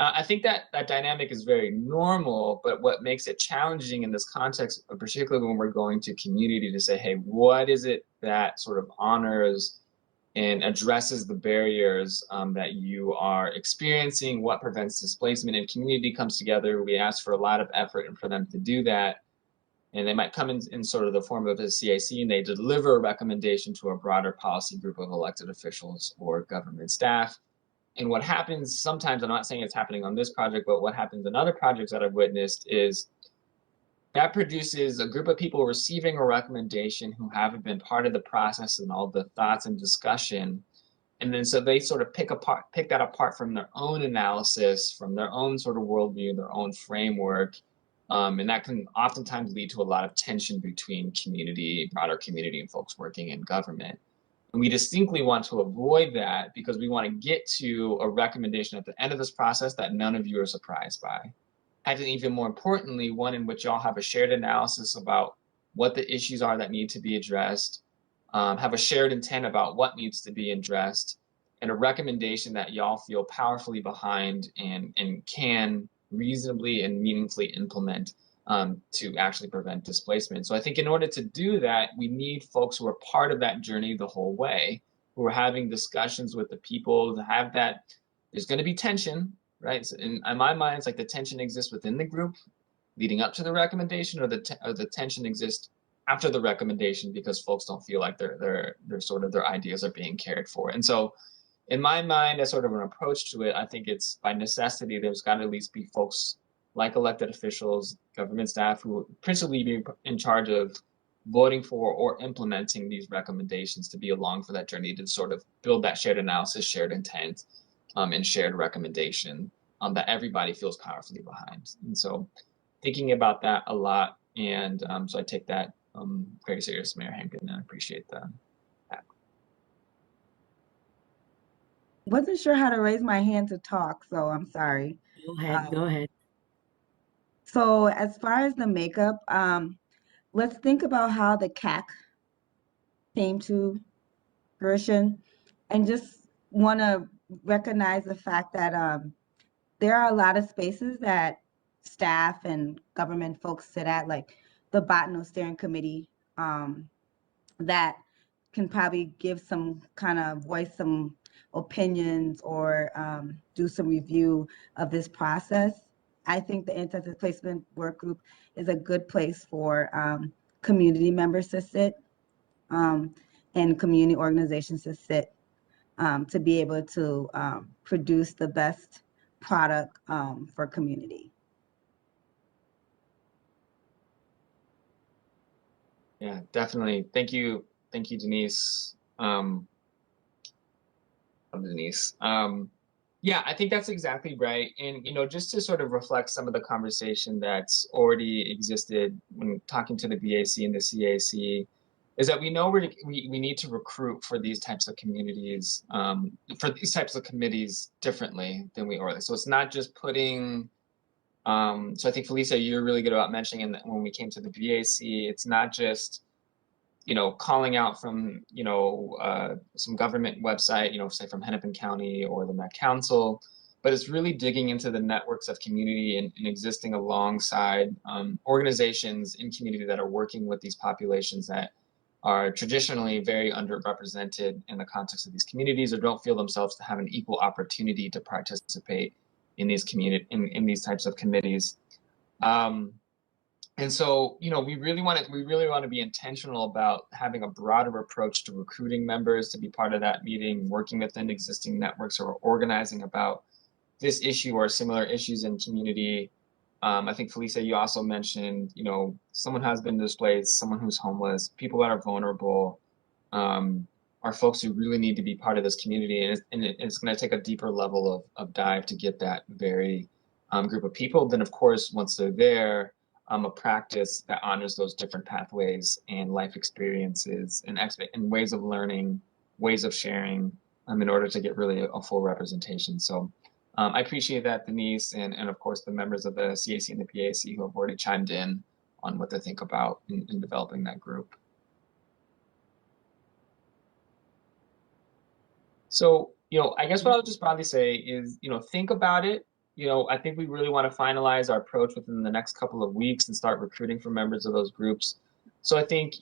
I think that dynamic is very normal, but what makes it challenging in this context, particularly when we're going to community to say, hey, what is it that sort of honors and addresses the barriers that you are experiencing, what prevents displacement, and community comes together. We ask for a lot of effort and for them to do that. And they might come in sort of the form of a CAC, and they deliver a recommendation to a broader policy group of elected officials or government staff. And what happens sometimes, I'm not saying it's happening on this project, but what happens in other projects that I've witnessed is that produces a group of people receiving a recommendation who haven't been part of the process and all the thoughts and discussion. And then so they sort of pick that apart from their own analysis, from their own sort of worldview, their own framework. And that can oftentimes lead to a lot of tension between community, broader community, and folks working in government. And we distinctly want to avoid that because we want to get to a recommendation at the end of this process that none of you are surprised by. I think even more importantly, one in which y'all have a shared analysis about what the issues are that need to be addressed, have a shared intent about what needs to be addressed, and a recommendation that y'all feel powerfully behind and can reasonably and meaningfully implement to actually prevent displacement. So I think in order to do that, we need folks who are part of that journey the whole way, who are having discussions with the people to have that. There's going to be tension, right? So in my mind, it's like the tension exists within the group leading up to the recommendation, or the tension exists after the recommendation because folks don't feel like their ideas are being cared for. And so in my mind, as sort of an approach to it, I think it's by necessity, there's got to at least be folks like elected officials, government staff, who principally be in charge of voting for or implementing these recommendations to be along for that journey to sort of build that shared analysis, shared intent, and shared recommendation that everybody feels powerfully behind. And so thinking about that a lot. And so I take that very serious, Mayor Hankin, and I appreciate that. Wasn't sure how to raise my hand to talk, so I'm sorry. Go ahead. So as far as the makeup, let's think about how the CAC came to fruition, and just want to recognize the fact that there are a lot of spaces that staff and government folks sit at, like the Botano Steering Committee, that can probably give some kind of voice some opinions or do some review of this process. I think the anti-displacement work group is a good place for community members to sit and community organizations to sit to be able to produce the best product for community. Yeah, definitely. Thank you, Denise. Denise. Yeah, I think that's exactly right. And, just to sort of reflect some of the conversation that's already existed when talking to the BAC and the CAC, is that we know we need to recruit for these types of communities, for these types of committees differently than we already. So it's not just putting, so I think Felicia, you're really good about mentioning that when we came to the BAC, it's not just calling out from, some government website, say from Hennepin County or the Met Council, but it's really digging into the networks of community and existing alongside organizations in community that are working with these populations that are traditionally very underrepresented in the context of these communities or don't feel themselves to have an equal opportunity to participate in these in these types of committees. And so, we really want to be intentional about having a broader approach to recruiting members to be part of that meeting, working within existing networks or organizing about this issue or similar issues in community. I think Felicia, you also mentioned, someone has been displaced, someone who's homeless, people that are vulnerable, are folks who really need to be part of this community. And it's going to take a deeper level of dive to get that very group of people. Then, of course, once they're there, a practice that honors those different pathways and life experiences and ways of learning, ways of sharing, in order to get really a full representation. So I appreciate that, Denise, and of course the members of the CAC and the PAC who have already chimed in on what they think about in developing that group. So, I guess what I'll just probably say is, think about it. I think we really want to finalize our approach within the next couple of weeks and start recruiting for members of those groups. So I think,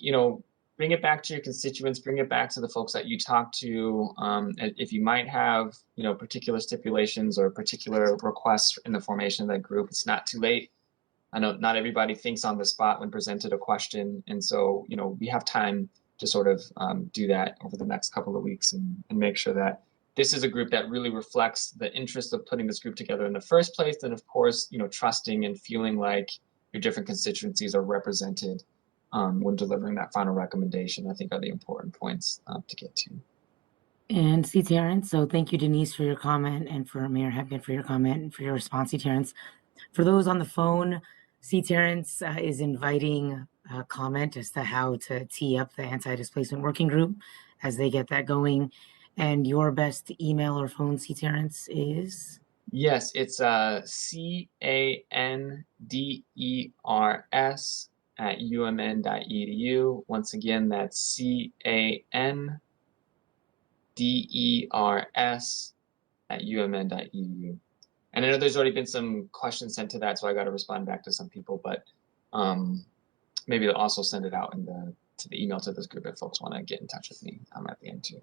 bring it back to your constituents, bring it back to the folks that you talk to. If you might have, particular stipulations or particular requests in the formation of that group, it's not too late. I know not everybody thinks on the spot when presented a question. And so, we have time to sort of do that over the next couple of weeks and make sure that this is a group that really reflects the interest of putting this group together in the first place. And of course, trusting and feeling like your different constituencies are represented when delivering that final recommendation, I think are the important points to get to. And C. Terence, so thank you, Denise, for your comment, and for Mayor Hepburn for your comment and for your response, C. Terence. For those on the phone, C. Terence is inviting a comment as to how to tee up the anti-displacement working group as they get that going. And your best email or phone, C. Terence, is? Yes, it's canders@umn.edu. Once again, that's canders@umn.edu. And I know there's already been some questions sent to that, so I got to respond back to some people, but maybe they'll also send it out to the email to this group if folks want to get in touch with me at the end too.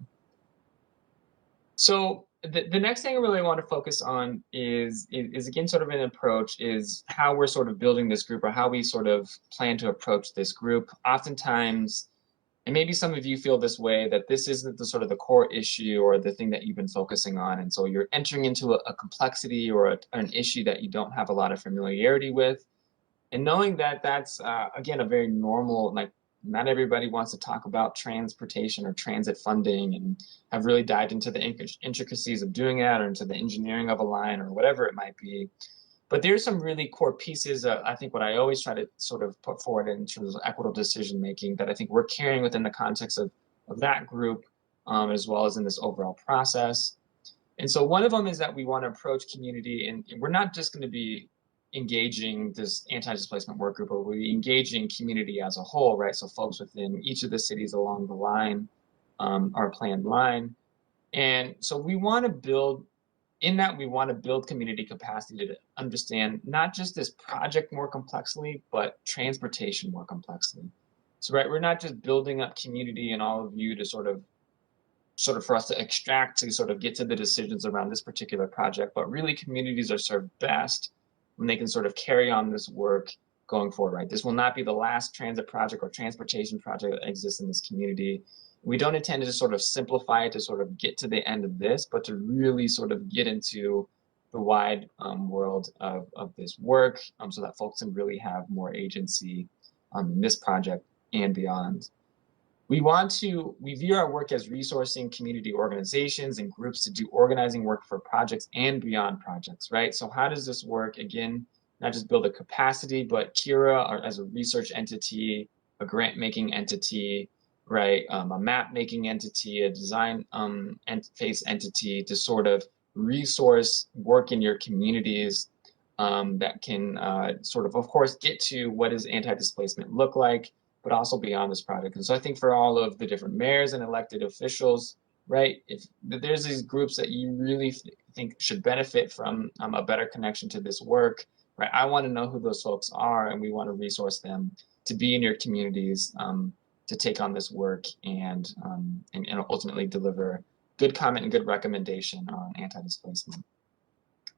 So the next thing I really want to focus on is again sort of an approach, is how we're sort of building this group or how we sort of plan to approach this group. Oftentimes, and maybe some of you feel this way, that this isn't the sort of the core issue or the thing that you've been focusing on. And so you're entering into a complexity or an issue that you don't have a lot of familiarity with. And knowing that that's, again, a very normal, like, not everybody wants to talk about transportation or transit funding and have really dived into the intricacies of doing that or into the engineering of a line or whatever it might be. But there's some really core pieces, I think what I always try to sort of put forward in terms of equitable decision making that I think we're carrying within the context of that group, as well as in this overall process. And so one of them is that we want to approach community, and we're not just going to be engaging this anti-displacement work group, but we're engaging community as a whole, right? So folks within each of the cities along the line, our planned line. And so we want to build, in that we want to build community capacity to understand not just this project more complexly, but transportation more complexly. So, right, we're not just building up community and all of you to sort of for us to extract to sort of get to the decisions around this particular project, but really communities are served best when they can sort of carry on this work going forward, right? This will not be the last transit project or transportation project that exists in this community. We don't intend to just sort of simplify it to sort of get to the end of this, but to really sort of get into the wide world of this work, so that folks can really have more agency in this project and beyond. We view our work as resourcing community organizations and groups to do organizing work for projects and beyond projects, right? So how does this work? Again, not just build a capacity, but CURA as a research entity, a grant-making entity, right? A map-making entity, a design phase entity to sort of resource work in your communities that can sort of course, get to what does anti-displacement look like, but also beyond this project. And so I think for all of the different mayors and elected officials, right, if there's these groups that you really think should benefit from a better connection to this work, right, I want to know who those folks are, and we want to resource them to be in your communities, to take on this work and ultimately deliver good comment and good recommendation on anti-displacement.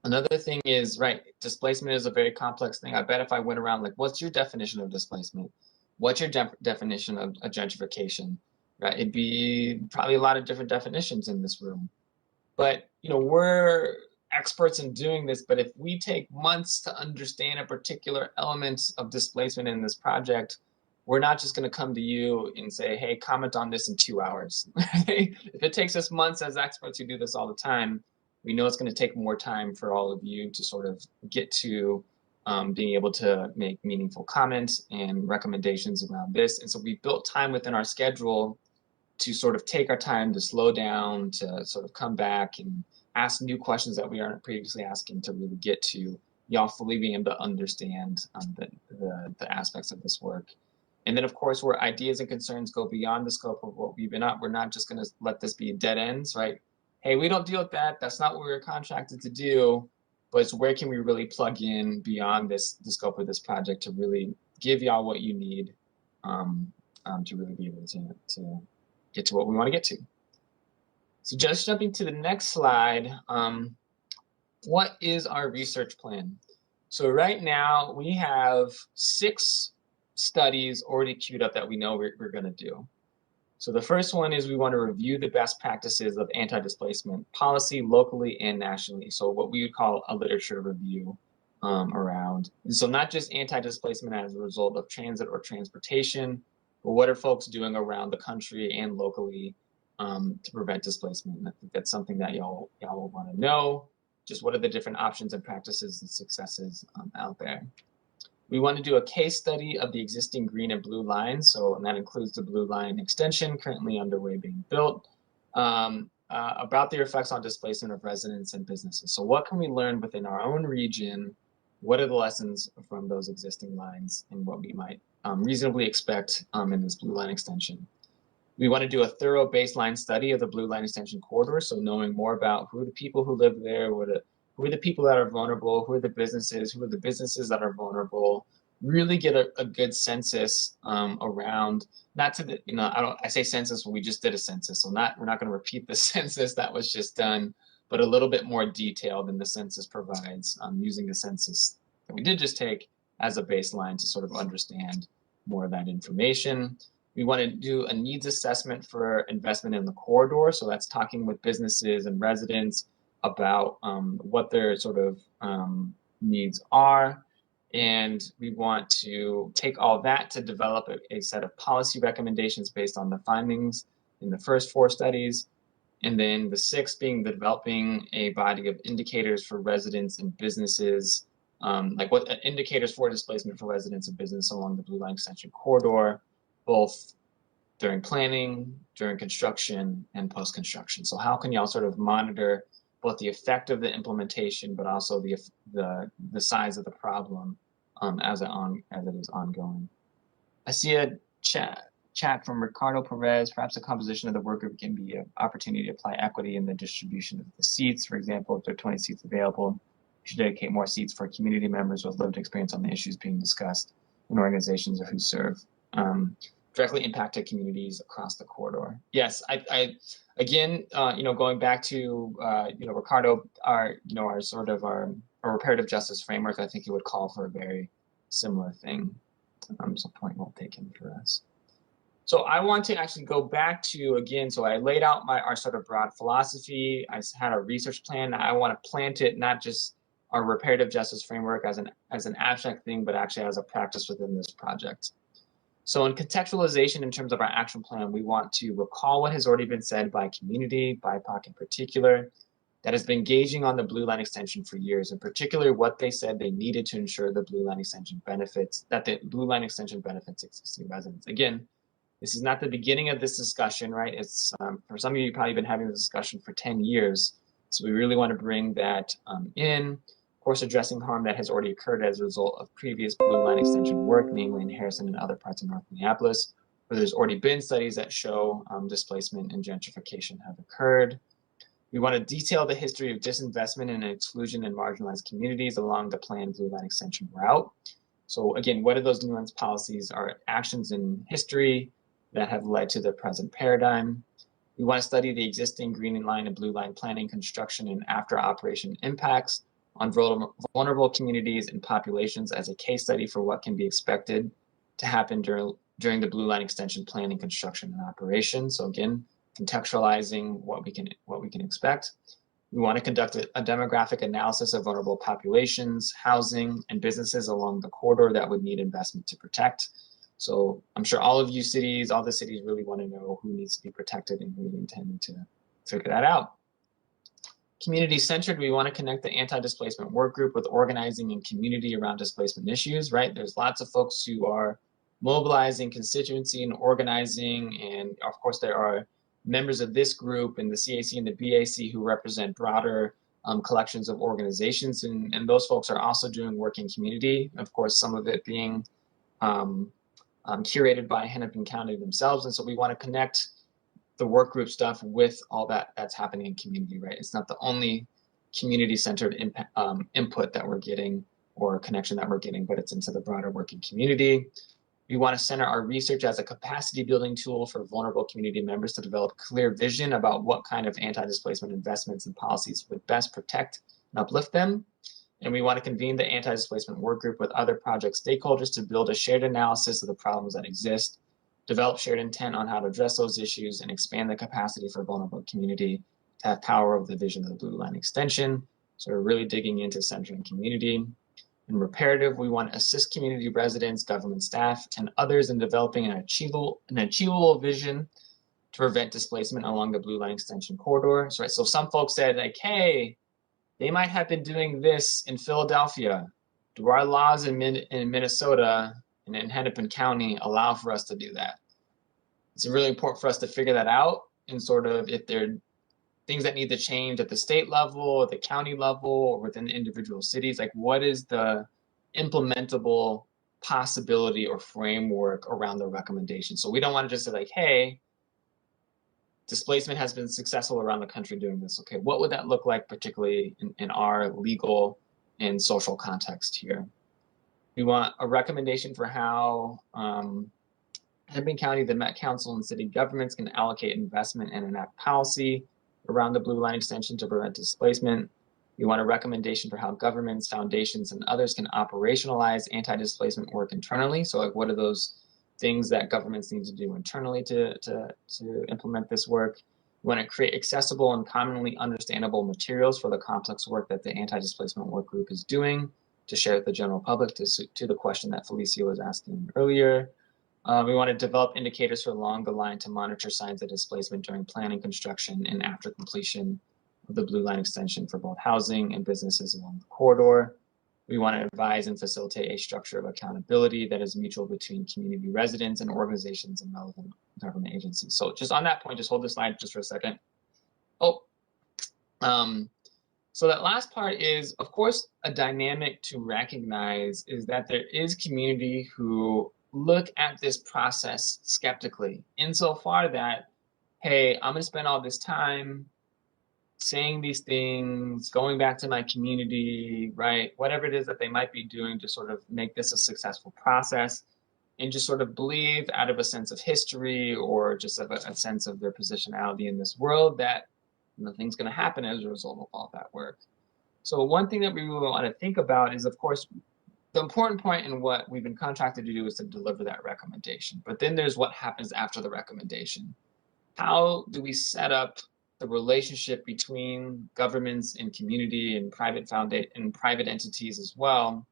Another thing is, right, displacement is a very complex thing. I bet if I went around, like, what's your definition of displacement? What's your definition of a gentrification? Right, it'd be probably a lot of different definitions in this room. But, you know, we're experts in doing this, but if we take months to understand a particular element of displacement in this project, we're not just going to come to you and say, hey, comment on this in 2 hours. If it takes us months as experts who do this all the time, we know it's going to take more time for all of you to sort of get to being able to make meaningful comments and recommendations around this. And so we built time within our schedule to sort of take our time to slow down, to sort of come back and ask new questions that we aren't previously asking, to really get to y'all fully being able to understand the aspects of this work. And then, of course, where ideas and concerns go beyond the scope of what we've been up, we're not just going to let this be dead ends, right? Hey, we don't deal with that. That's not what we were contracted to do. But it's where can we really plug in beyond the scope of this project to really give y'all what you need to really be able to get to what we want to get to. So just jumping to the next slide, what is our research plan? So right now we have 6 studies already queued up that we know we're going to do. So the first one is we want to review the best practices of anti-displacement policy locally and nationally. So what we would call a literature review around. And so not just anti-displacement as a result of transit or transportation, but what are folks doing around the country and locally to prevent displacement? And I think that's something that y'all will want to know. Just what are the different options and practices and successes out there? We want to do a case study of the existing green and blue lines. And that includes the blue line extension currently underway being built, about the effects on displacement of residents and businesses. So what can we learn within our own region? What are the lessons from those existing lines and what we might reasonably expect in this blue line extension? We want to do a thorough baseline study of the blue line extension corridor. So knowing more about who are the people who live there, who are the people that are vulnerable, who are the businesses that are vulnerable, really get a good census around, not to the, you know, I say census when we just did a census. So we're not going to repeat the census that was just done, but a little bit more detail than the census provides, using the census that we did just take as a baseline to sort of understand more of that information. We want to do a needs assessment for investment in the corridor. So that's talking with businesses and residents about what their sort of needs are. And we want to take all that to develop a set of policy recommendations based on the findings in the first 4 studies. And then the 6th being developing a body of indicators for residents and businesses, like what indicators for displacement for residents and business along the Blue Line Extension corridor, both during planning, during construction, and post-construction. So how can y'all sort of monitor both the effect of the implementation, but also the size of the problem as it is ongoing? I see a chat from Ricardo Perez. Perhaps the composition of the work group can be an opportunity to apply equity in the distribution of the seats. For example, if there are 20 seats available, you should dedicate more seats for community members with lived experience on the issues being discussed in organizations or who serve directly impacted communities across the corridor. Yes, I again, you know, going back to you know, Ricardo, our reparative justice framework, I think it would call for a very similar thing. So point well taken for us. So I want to actually go back to, again, so I laid out our sort of broad philosophy. I had a research plan. I want to plant it, not just our reparative justice framework as an abstract thing, but actually as a practice within this project. So in contextualization, in terms of our action plan, we want to recall what has already been said by community, BIPOC in particular, that has been engaging on the Blue Line extension for years, in particular what they said they needed to ensure the Blue Line extension benefits, that the Blue Line extension benefits existing residents. Again, this is not the beginning of this discussion, right? It's for some of you, you've probably been having this discussion for 10 years. So we really want to bring that in. Of course, addressing harm that has already occurred as a result of previous Blue Line extension work, namely in Harrison and other parts of North Minneapolis, where there's already been studies that show displacement and gentrification have occurred. We want to detail the history of disinvestment and exclusion in marginalized communities along the planned Blue Line extension route. So again, what are those nuanced policies or actions in history that have led to the present paradigm? We want to study the existing Green Line and Blue Line planning, construction, and after operation impacts on vulnerable communities and populations as a case study for what can be expected to happen during the Blue Line extension planning, construction, and operation. So again, contextualizing what we can expect. We want to conduct a demographic analysis of vulnerable populations, housing, and businesses along the corridor that would need investment to protect. So I'm sure all of you cities, all the cities really want to know who needs to be protected and who intended to figure that out. Community-centered, we want to connect the anti-displacement work group with organizing and community around displacement issues, right? There's lots of folks who are mobilizing constituency and organizing, and of course there are members of this group and the CAC and the BAC who represent broader collections of organizations, and those folks are also doing work in community, of course some of it being curated by Hennepin County themselves. And so we want to connect the work group stuff with all that's happening in community, right? It's not the only community-centered input that we're getting or connection that we're getting, but it's into the broader working community. We want to center our research as a capacity building tool for vulnerable community members to develop clear vision about what kind of anti-displacement investments and policies would best protect and uplift them. And we want to convene the anti-displacement work group with other project stakeholders to build a shared analysis of the problems that exist, develop shared intent on how to address those issues, and expand the capacity for vulnerable community to have power over the vision of the Blue Line extension. So we're really digging into centering community. In Reparative, we want to assist community residents, government staff, and others in developing an achievable vision to prevent displacement along the Blue Line extension corridor. So some folks said, like, hey, they might have been doing this in Philadelphia. Do our laws in Minnesota and in Hennepin County allow for us to do that? It's really important for us to figure that out, and sort of if there are things that need to change at the state level, or the county level, or within individual cities, like what is the implementable possibility or framework around the recommendation? So we don't want to just say like, hey, displacement has been successful around the country doing this. Okay, what would that look like, particularly in our legal and social context here? We want a recommendation for how Hennepin County, the Met Council, and city governments can allocate investment and enact policy around the Blue Line extension to prevent displacement. We want a recommendation for how governments, foundations, and others can operationalize anti-displacement work internally. So like, what are those things that governments need to do internally to implement this work? We want to create accessible and commonly understandable materials for the complex work that the anti-displacement work group is doing to share with the general public, to the question that Felicia was asking earlier. We want to develop indicators for along the line to monitor signs of displacement during planning, construction, and after completion of the Blue Line extension for both housing and businesses along the corridor. We want to advise and facilitate a structure of accountability that is mutual between community residents and organizations and relevant government agencies. So just on that point, just hold this slide just for a second. So that last part is, of course, a dynamic to recognize is that there is community who look at this process skeptically, insofar that, hey, I'm going to spend all this time saying these things, going back to my community, right? Whatever it is that they might be doing to sort of make this a successful process, and just sort of believe out of a sense of history or just of a sense of their positionality in this world that nothing's going to happen as a result of all that work. So one thing that we really want to think about is, of course, the important point in what we've been contracted to do is to deliver that recommendation. But then there's what happens after the recommendation. How do we set up the relationship between governments and community and private entities as well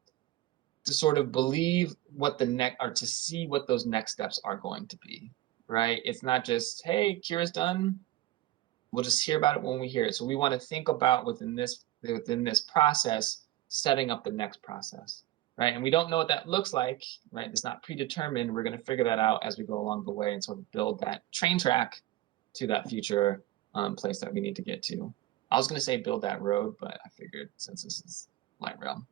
to sort of believe what the next, or to see what those next steps are going to be, right? It's not just, hey, CURA's done, we'll just hear about it when we hear it. So we want to think about within this process, setting up the next process, right? And we don't know what that looks like, right? It's not predetermined. We're going to figure that out as we go along the way and sort of build that train track to that future place that we need to get to. I was going to say build that road, but I figured since this is light rail,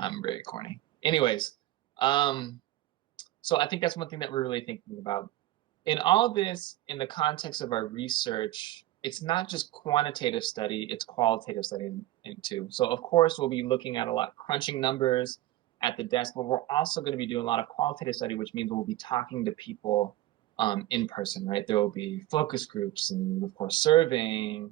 I'm very corny. Anyways, so I think that's one thing that we're really thinking about. In all this, in the context of our research, it's not just quantitative study, it's qualitative study too. So of course, we'll be looking at a lot, crunching numbers at the desk, but we're also going to be doing a lot of qualitative study, which means we'll be talking to people in person, right? There will be focus groups and of course surveying,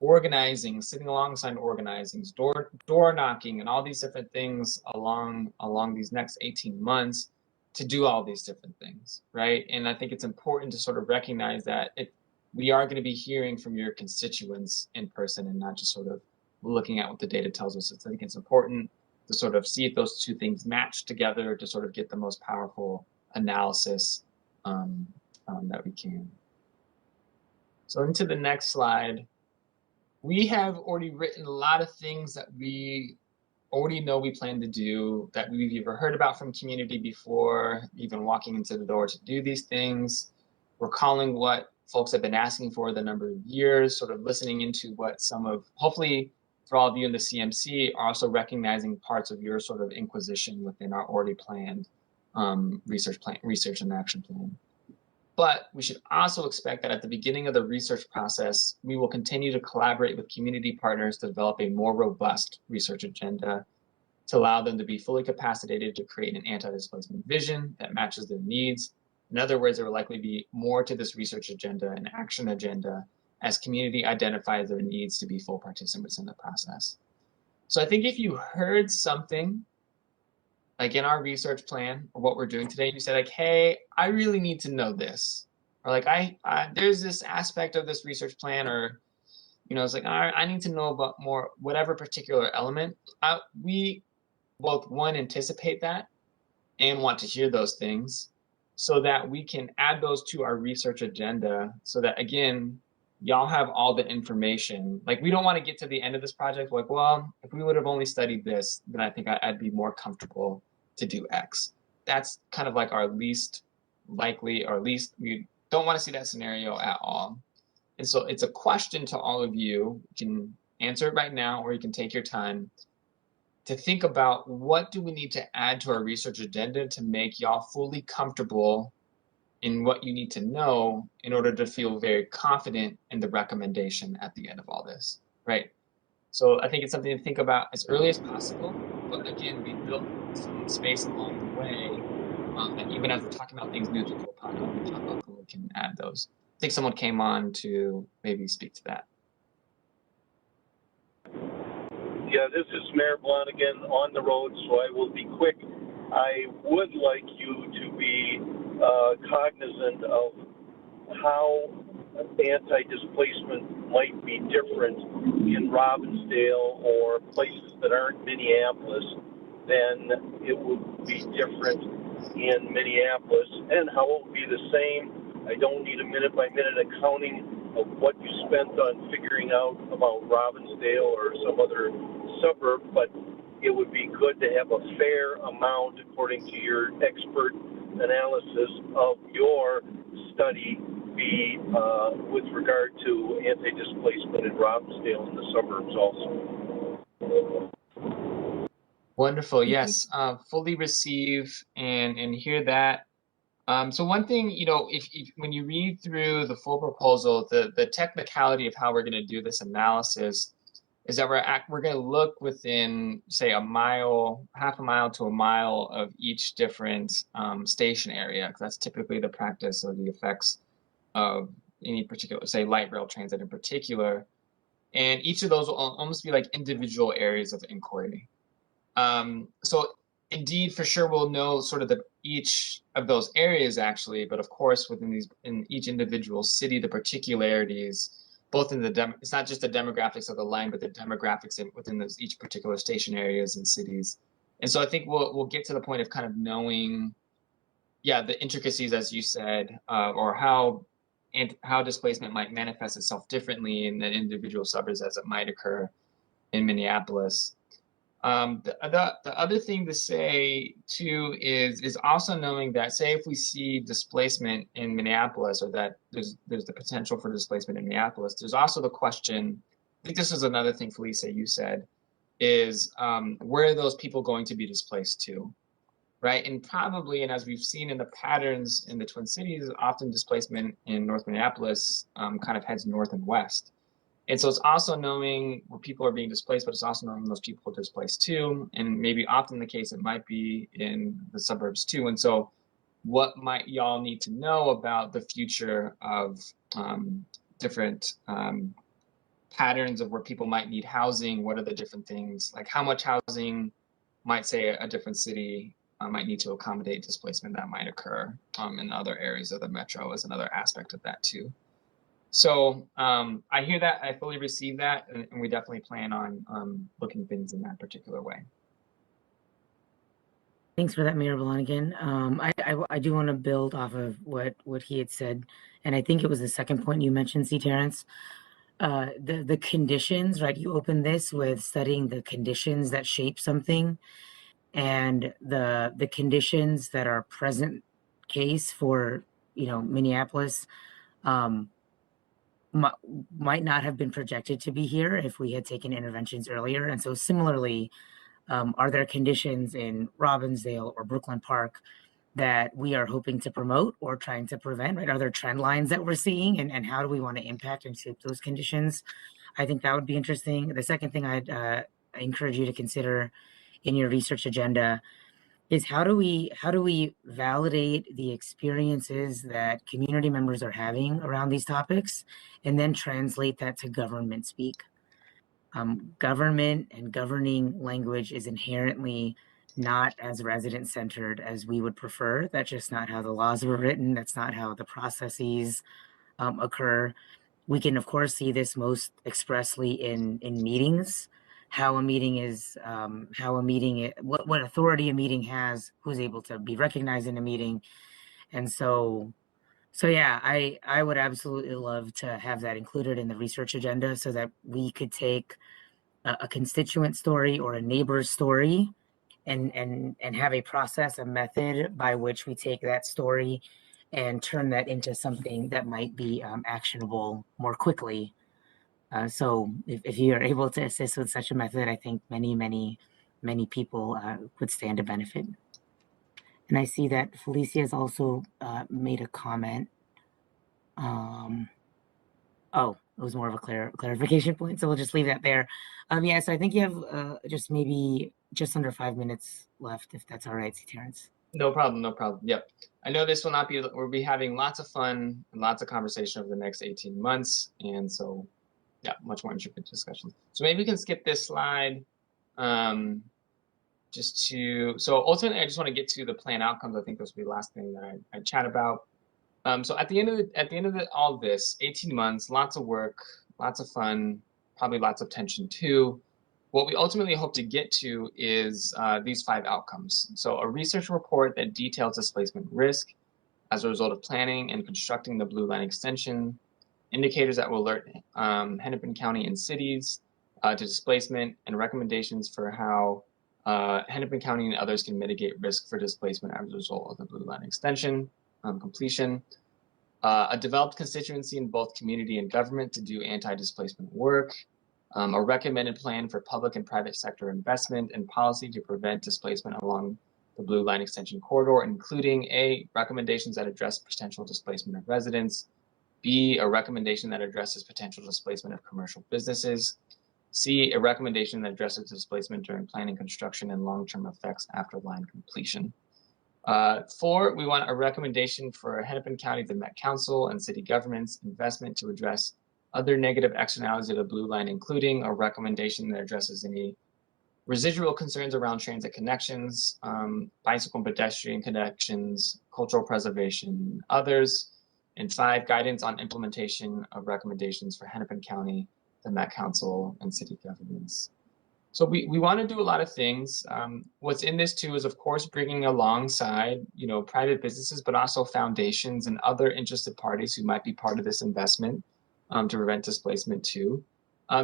organizing, sitting alongside organizing, door knocking, and all these different things along these next 18 months to do all these different things, right? And I think it's important to sort of recognize that we are going to be hearing from your constituents in person and not just sort of looking at what the data tells us. I think it's important to sort of see if those two things match together to sort of get the most powerful analysis that we can. So into the next slide. We have already written a lot of things that we already know we plan to do, that we've either heard about from community before, even walking into the door to do these things. We're calling what folks have been asking for the number of years, sort of listening into what some of, hopefully for all of you in the CMC, are also recognizing parts of your sort of inquisition within our already planned research and action plan. But we should also expect that at the beginning of the research process, we will continue to collaborate with community partners to develop a more robust research agenda to allow them to be fully capacitated to create an anti-displacement vision that matches their needs. In other words, there will likely be more to this research agenda and action agenda as community identifies their needs to be full participants in the process. So I think if you heard something like in our research plan or what we're doing today, you said like, hey, I really need to know this. Or like, there's this aspect of this research plan, or, you know, it's like, I need to know about more, whatever particular element. We both, one, anticipate that and want to hear those things so that we can add those to our research agenda so that, again, y'all have all the information. Like, we don't want to get to the end of this project like, well, if we would have only studied this, then I think I'd be more comfortable to do X. That's kind of like our least likely, or at least we don't want to see that scenario at all. And so it's a question to all of you. You can answer it right now, or you can take your time to think about what do we need to add to our research agenda to make y'all fully comfortable in what you need to know in order to feel very confident in the recommendation at the end of all this, right? So I think it's something to think about as early as possible, but again, we built some space along the way, and even as we're talking about things new to pop up, we can add those. I think someone came on to maybe speak to that. Yeah, this is Mayor Blonigan on the road, so I will be quick. I would like you to be cognizant of how anti-displacement might be different in Robbinsdale or places that aren't Minneapolis than it would be different in Minneapolis, and how it would be the same. I don't need a minute-by-minute accounting of what you spent on figuring out about Robbinsdale or some other suburb, but it would be good to have a fair amount, according to your expert analysis of your study, be with regard to anti-displacement in Robbinsdale and the suburbs also. Wonderful. Yes, fully receive and hear that. So one thing, you know, if when you read through the full proposal, the technicality of how we're going to do this analysis is that we're going to look within, say, a mile, half a mile to a mile of each different station area, because that's typically the practice or the effects of any particular, say, light rail transit in particular. And each of those will almost be like individual areas of inquiry. So indeed, for sure, we'll know sort of each of those areas actually, but of course, in each individual city, the particularities both in the it's not just the demographics of the line, but the demographics within those each particular station areas and cities. And so I think we'll get to the point of kind of knowing, yeah, the intricacies, as you said, or how displacement might manifest itself differently in the individual suburbs as it might occur in Minneapolis. The other thing to say too is also knowing that, say, if we see displacement in Minneapolis, or that there's the potential for displacement in Minneapolis, there's also the question, I think this is another thing, Felicia, you said, is where are those people going to be displaced to, right? And probably, and as we've seen in the patterns in the Twin Cities, often displacement in North Minneapolis kind of heads north and west. And so it's also knowing where people are being displaced, but it's also knowing those people are displaced too. And maybe often the case, it might be in the suburbs too. And so what might y'all need to know about the future of different patterns of where people might need housing? What are the different things? Like how much housing might, say, a different city might need to accommodate displacement that might occur in other areas of the metro is another aspect of that too. So I hear that, I fully receive that, and we definitely plan on looking things in that particular way. Thanks for that, Mayor Blonigan. I do want to build off of what he had said, and I think it was the second point you mentioned, Terence. The conditions, right? You opened this with studying the conditions that shape something, and the conditions that are present case for Minneapolis. Might not have been projected to be here if we had taken interventions earlier. And so similarly, are there conditions in Robbinsdale or Brooklyn Park that we are hoping to promote or trying to prevent, right? Are there trend lines that we're seeing, and how do we want to impact and shape those conditions? I think that would be interesting. The second thing I'd encourage you to consider in your research agenda is how do we validate the experiences that community members are having around these topics, and then translate that to government speak. Government and governing language is inherently not as resident-centered as we would prefer. That's just not how the laws were written. That's not how the processes occur. We can, of course, see this most expressly in meetings. How a meeting is, what authority a meeting has, who's able to be recognized in a meeting. And so yeah, I would absolutely love to have that included in the research agenda so that we could take a constituent story or a neighbor's story and have a process, a method by which we take that story and turn that into something that might be actionable more quickly. So if you are able to assist with such a method, I think many people would stand to benefit. And I see that Felicia has also made a comment. Oh, it was more of a clarification point, so we'll just leave that there. Yeah, so I think you have just maybe just under 5 minutes left, if that's all right, Terence. No problem, no problem. Yep. I know this will not be, we'll be having lots of fun and lots of conversation over the next 18 months. And so, yeah, much more intricate discussion. So maybe we can skip this slide. So ultimately, I just want to get to the plan outcomes. I think this will be the last thing that I chat about. So at the end of all this, 18 months, lots of work, lots of fun, probably lots of tension too. What we ultimately hope to get to is these 5 outcomes. So a research report that details displacement risk as a result of planning and constructing the Blue Line extension, indicators that will alert Hennepin County and cities to displacement, and recommendations for how Hennepin County and others can mitigate risk for displacement as a result of the Blue Line extension completion. A developed constituency in both community and government to do anti-displacement work. A recommended plan for public and private sector investment and policy to prevent displacement along the Blue Line extension corridor, including A, recommendations that address potential displacement of residents, B, a recommendation that addresses potential displacement of commercial businesses, C, a recommendation that addresses displacement during planning, construction, and long-term effects after line completion. 4, we want a recommendation for Hennepin County, the Met Council, and city governments investment to address other negative externalities of the Blue Line, including a recommendation that addresses any residual concerns around transit connections, bicycle and pedestrian connections, cultural preservation, others. And 5, guidance on implementation of recommendations for Hennepin County, the Met Council, and city governments. So we want to do a lot of things. What's in this too is, of course, bringing alongside, private businesses, but also foundations and other interested parties who might be part of this investment to prevent displacement too.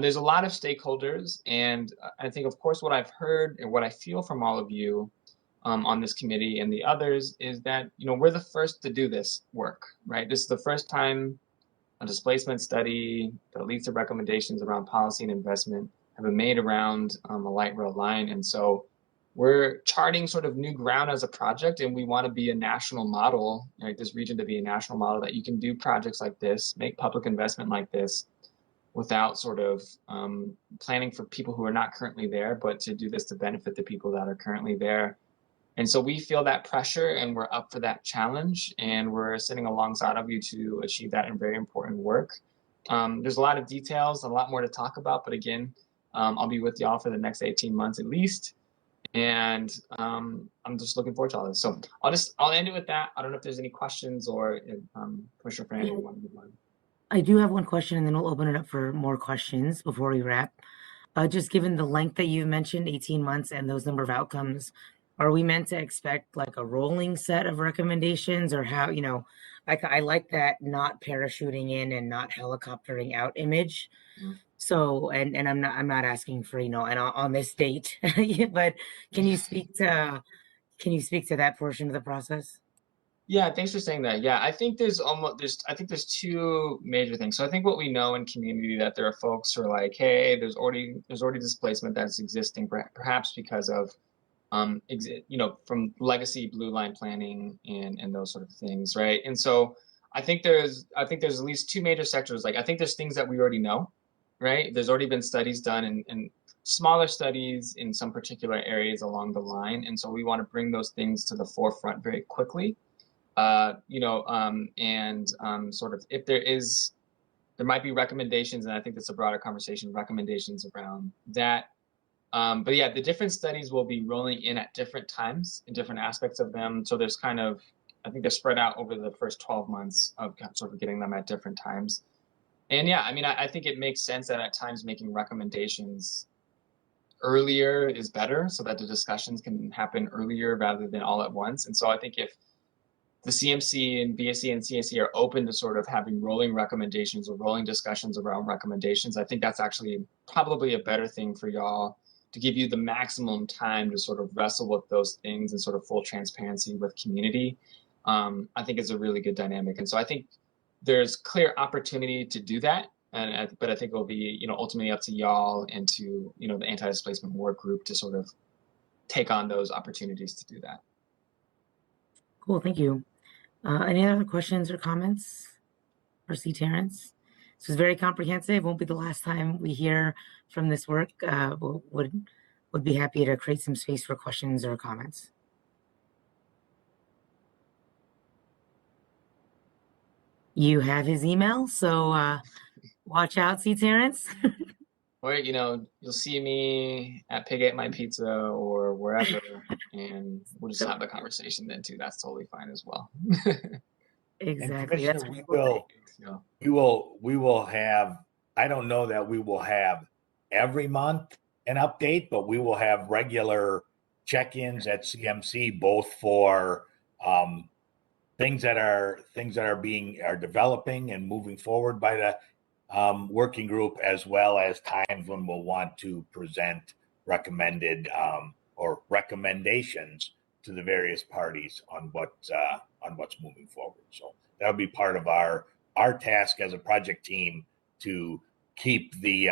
There's a lot of stakeholders, and I think, of course, what I've heard and what I feel from all of you on this committee and the others is that, we're the first to do this work, right? This is the first time a displacement study that leads to recommendations around policy and investment have been made around a light rail line. And so we're charting sort of new ground as a project, and we want to be a national model, right? This region to be a national model that you can do projects like this, make public investment like this without sort of planning for people who are not currently there, but to do this to benefit the people that are currently there. And so we feel that pressure, and we're up for that challenge, and we're sitting alongside of you to achieve that in very important work. There's a lot of details, a lot more to talk about, but again, I'll be with y'all for the next 18 months at least. And I'm just looking forward to all this. So I'll end it with that. I don't know if there's any questions, or if Commissioner Fernando, you want to move on. I do have one question, and then we'll open it up for more questions before we wrap. Just given the length that you've mentioned, 18 months, and those number of outcomes, are we meant to expect like a rolling set of recommendations, or how, I like that not parachuting in and not helicoptering out image. So, and I'm not asking for, and on this date, but can you speak to that portion of the process? Yeah, thanks for saying that. Yeah, I think there's 2 major things. So I think what we know in community, that there are folks who are like, hey, there's already displacement that's existing, perhaps because of from legacy blue line planning and those sort of things, right? And so I think there's at least 2 major sectors. Like, I think there's things that we already know, right? There's already been studies done and smaller studies in some particular areas along the line, and so we want to bring those things to the forefront very quickly. Sort of if there might be recommendations, and I think that's a broader conversation, recommendations around that. But yeah, the different studies will be rolling in at different times in different aspects of them. So there's I think they're spread out over the first 12 months of sort of getting them at different times. And yeah, I mean, I think it makes sense that at times making recommendations earlier is better, so that the discussions can happen earlier rather than all at once. And so I think if the CMC and BSC and CSC are open to sort of having rolling recommendations or rolling discussions around recommendations, I think that's actually probably a better thing for y'all, to give you the maximum time to sort of wrestle with those things and sort of full transparency with community. I think it's a really good dynamic. And so I think there's clear opportunity to do that. But I think it'll be, ultimately up to y'all and to, the anti-displacement work group to sort of take on those opportunities to do that. Cool, thank you. Any other questions or comments for C. Terence? This was very comprehensive. Won't be the last time we hear from this work. Would be happy to create some space for questions or comments. You have his email, so watch out, C. Terence. Or, you'll see me at Pig Ate My Pizza or wherever, and we'll just have the conversation then too. That's totally fine as well. Exactly. That's we will have, I don't know that we will have every month an update, but we will have regular check-ins at CMC, both for things that are developing and moving forward by the working group, as well as times when we'll want to present recommended or recommendations to the various parties on what's moving forward. So that'll be part of our task as a project team, to keep the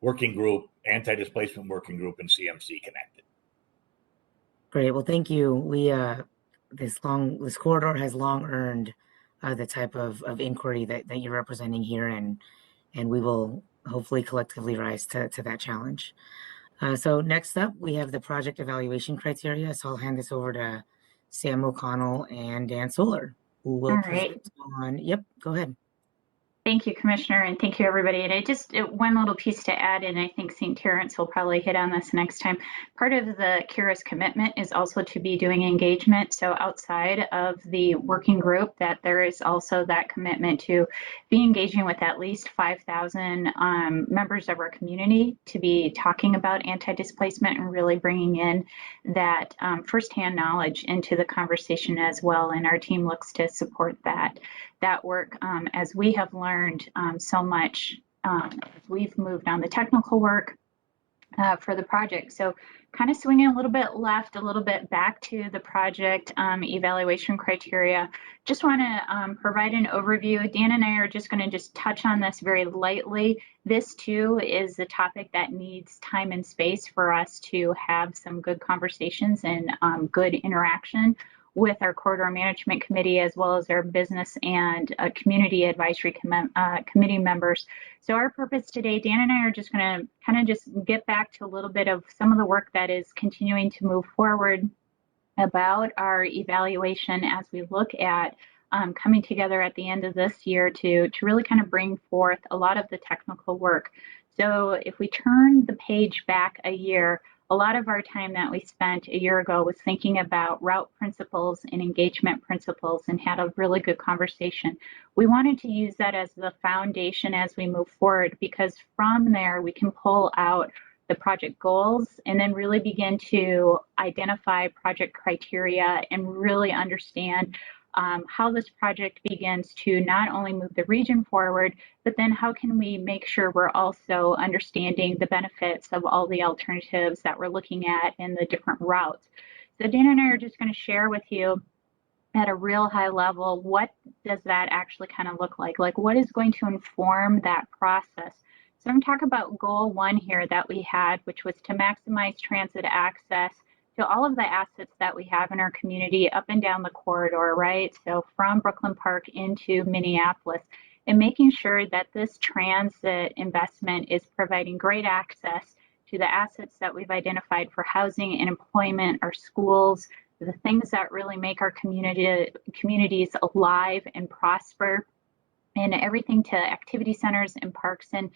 working group, anti-displacement working group, and CMC connected. Great. Well, thank you. We this corridor has long earned the type of inquiry that you're representing here, and we will hopefully collectively rise to that challenge. So next up, we have the project evaluation criteria. So I'll hand this over to Sam O'Connell and Dan Solar, who will present on. Yep, go ahead. Thank you, Commissioner, and thank you, everybody. And one little piece to add, and I think St. Terence will probably hit on this next time. Part of the CURA's commitment is also to be doing engagement. So outside of the working group, that there is also that commitment to be engaging with at least 5,000 members of our community to be talking about anti-displacement and really bringing in that firsthand knowledge into the conversation as well. And our team looks to support that work as we have learned so much as we've moved on the technical work for the project. So kind of swinging a little bit left, a little bit back to the project evaluation criteria. Just want to provide an overview. Dan and I are just going to touch on this very lightly. This too is a topic that needs time and space for us to have some good conversations and good interaction with our corridor management committee, as well as our business and community advisory committee members. So our purpose today, Dan and I are just going to kind of just get back to a little bit of some of the work that is continuing to move forward about our evaluation as we look at coming together at the end of this year to really kind of bring forth a lot of the technical work. So if we turn the page back a year, a lot of our time that we spent a year ago was thinking about route principles and engagement principles and had a really good conversation. We wanted to use that as the foundation as we move forward, because from there we can pull out the project goals and then really begin to identify project criteria and really understand how this project begins to not only move the region forward, but then how can we make sure we're also understanding the benefits of all the alternatives that we're looking at in the different routes. So Dan and I are just going to share with you at a real high level, what does that actually kind of look like? Like, what is going to inform that process? So I'm going to talk about goal 1 here that we had, which was to maximize transit access to all of the assets that we have in our community up and down the corridor, right? So from Brooklyn Park into Minneapolis, and making sure that this transit investment is providing great access to the assets that we've identified for housing and employment, our schools, the things that really make our communities alive and prosper, and everything to activity centers and parks and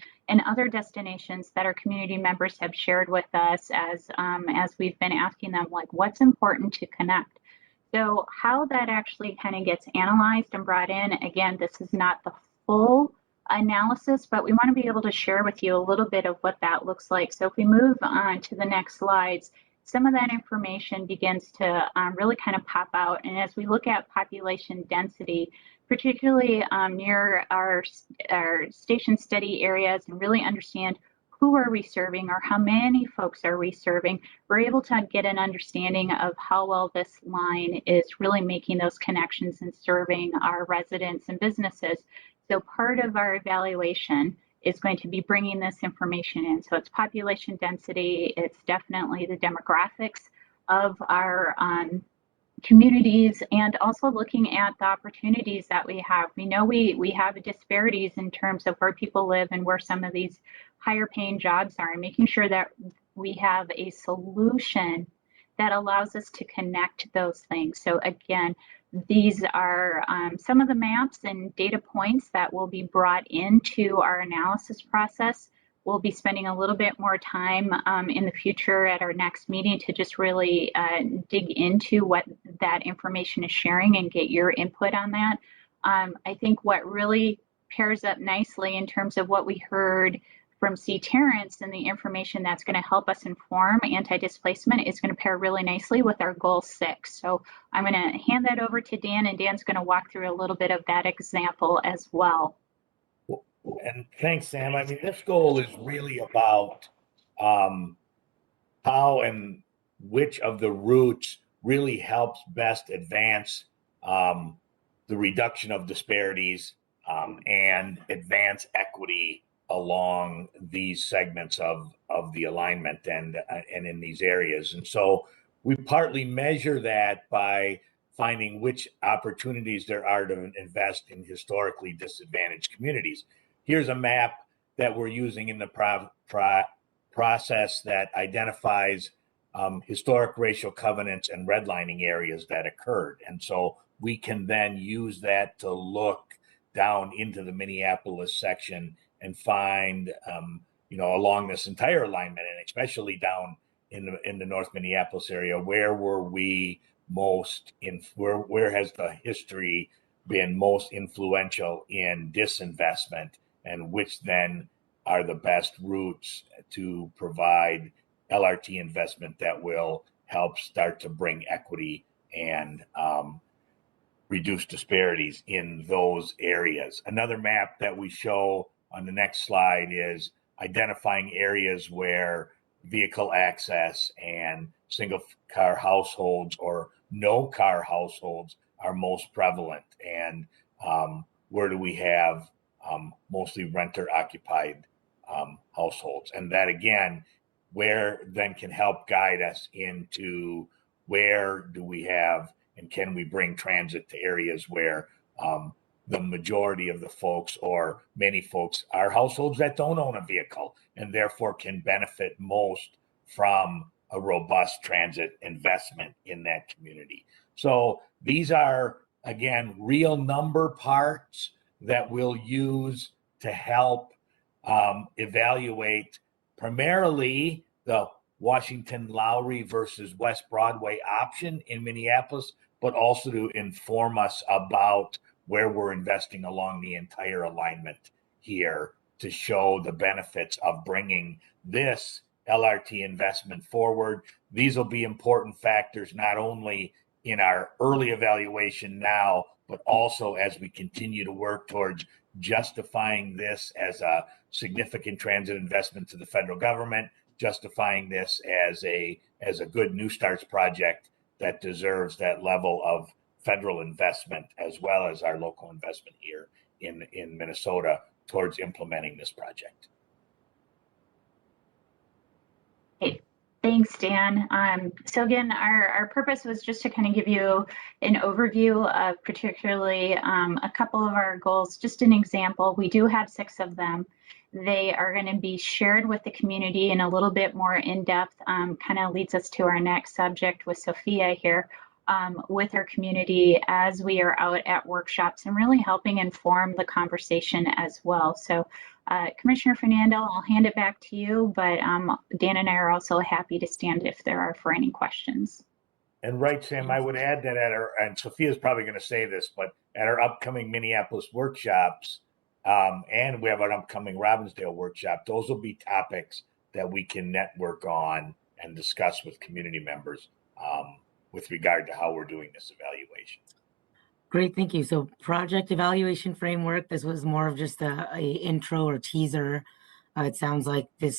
other destinations that our community members have shared with us as we've been asking them, like, what's important to connect. So how that actually kind of gets analyzed and brought in, again, this is not the full analysis, but we want to be able to share with you a little bit of what that looks like. So if we move on to the next slides, some of that information begins to really kind of pop out. And as we look at population density, particularly near our station study areas, and really understand who are we serving or how many folks are we serving, we're able to get an understanding of how well this line is really making those connections and serving our residents and businesses. So part of our evaluation is going to be bringing this information in. So it's population density, it's definitely the demographics of our communities, and also looking at the opportunities that we have. We know we have disparities in terms of where people live and where some of these higher paying jobs are, and making sure that we have a solution that allows us to connect those things. So again, these are some of the maps and data points that will be brought into our analysis process. We'll be spending a little bit more time in the future at our next meeting to just really dig into what that information is sharing and get your input on that. I think what really pairs up nicely in terms of what we heard from C. Terence and the information that's going to help us inform anti-displacement is going to pair really nicely with our goal 6. So I'm going to hand that over to Dan, and Dan's going to walk through a little bit of that example as well. And thanks, Sam. I mean, this goal is really about how and which of the routes really helps best advance the reduction of disparities and advance equity along these segments of the alignment and in these areas. And so we partly measure that by finding which opportunities there are to invest in historically disadvantaged communities. Here's a map that we're using in the process that identifies historic racial covenants and redlining areas that occurred. And so we can then use that to look down into the Minneapolis section and find, along this entire alignment, and especially down in the North Minneapolis area, where were we most where has the history been most influential in disinvestment, and which then are the best routes to provide LRT investment that will help start to bring equity and reduce disparities in those areas. Another map that we show on the next slide is identifying areas where vehicle access and single car households or no car households are most prevalent, and where do we have mostly renter occupied households. And that again, where then can help guide us into where do we have and can we bring transit to areas where the majority of the folks or many folks are households that don't own a vehicle and therefore can benefit most from a robust transit investment in that community. So these are, again, real number parts that we'll use to help evaluate primarily the Washington Lowry versus West Broadway option in Minneapolis, but also to inform us about where we're investing along the entire alignment here to show the benefits of bringing this LRT investment forward. These will be important factors not only in our early evaluation now, but also as we continue to work towards justifying this as a significant transit investment to the federal government, justifying this as a good New Starts project that deserves that level of federal investment as well as our local investment here in Minnesota towards implementing this project. Hey, thanks, Dan. So again, our purpose was just to kind of give you an overview of particularly a couple of our goals. Just an example, we do have 6 of them. They are going to be shared with the community in a little bit more in-depth, kind of leads us to our next subject with Sophia here, with our community as we are out at workshops and really helping inform the conversation as well. So Commissioner Fernando, I'll hand it back to you, but Dan and I are also happy to stand if there are for any questions. And right, Sam, I would add that and Sophia's probably going to say this, but at our upcoming Minneapolis workshops, and we have an upcoming Robbinsdale workshop, those will be topics that we can network on and discuss with community members with regard to how we're doing this evaluation. Great, thank you. So project evaluation framework, this was more of just a intro or teaser. It sounds like the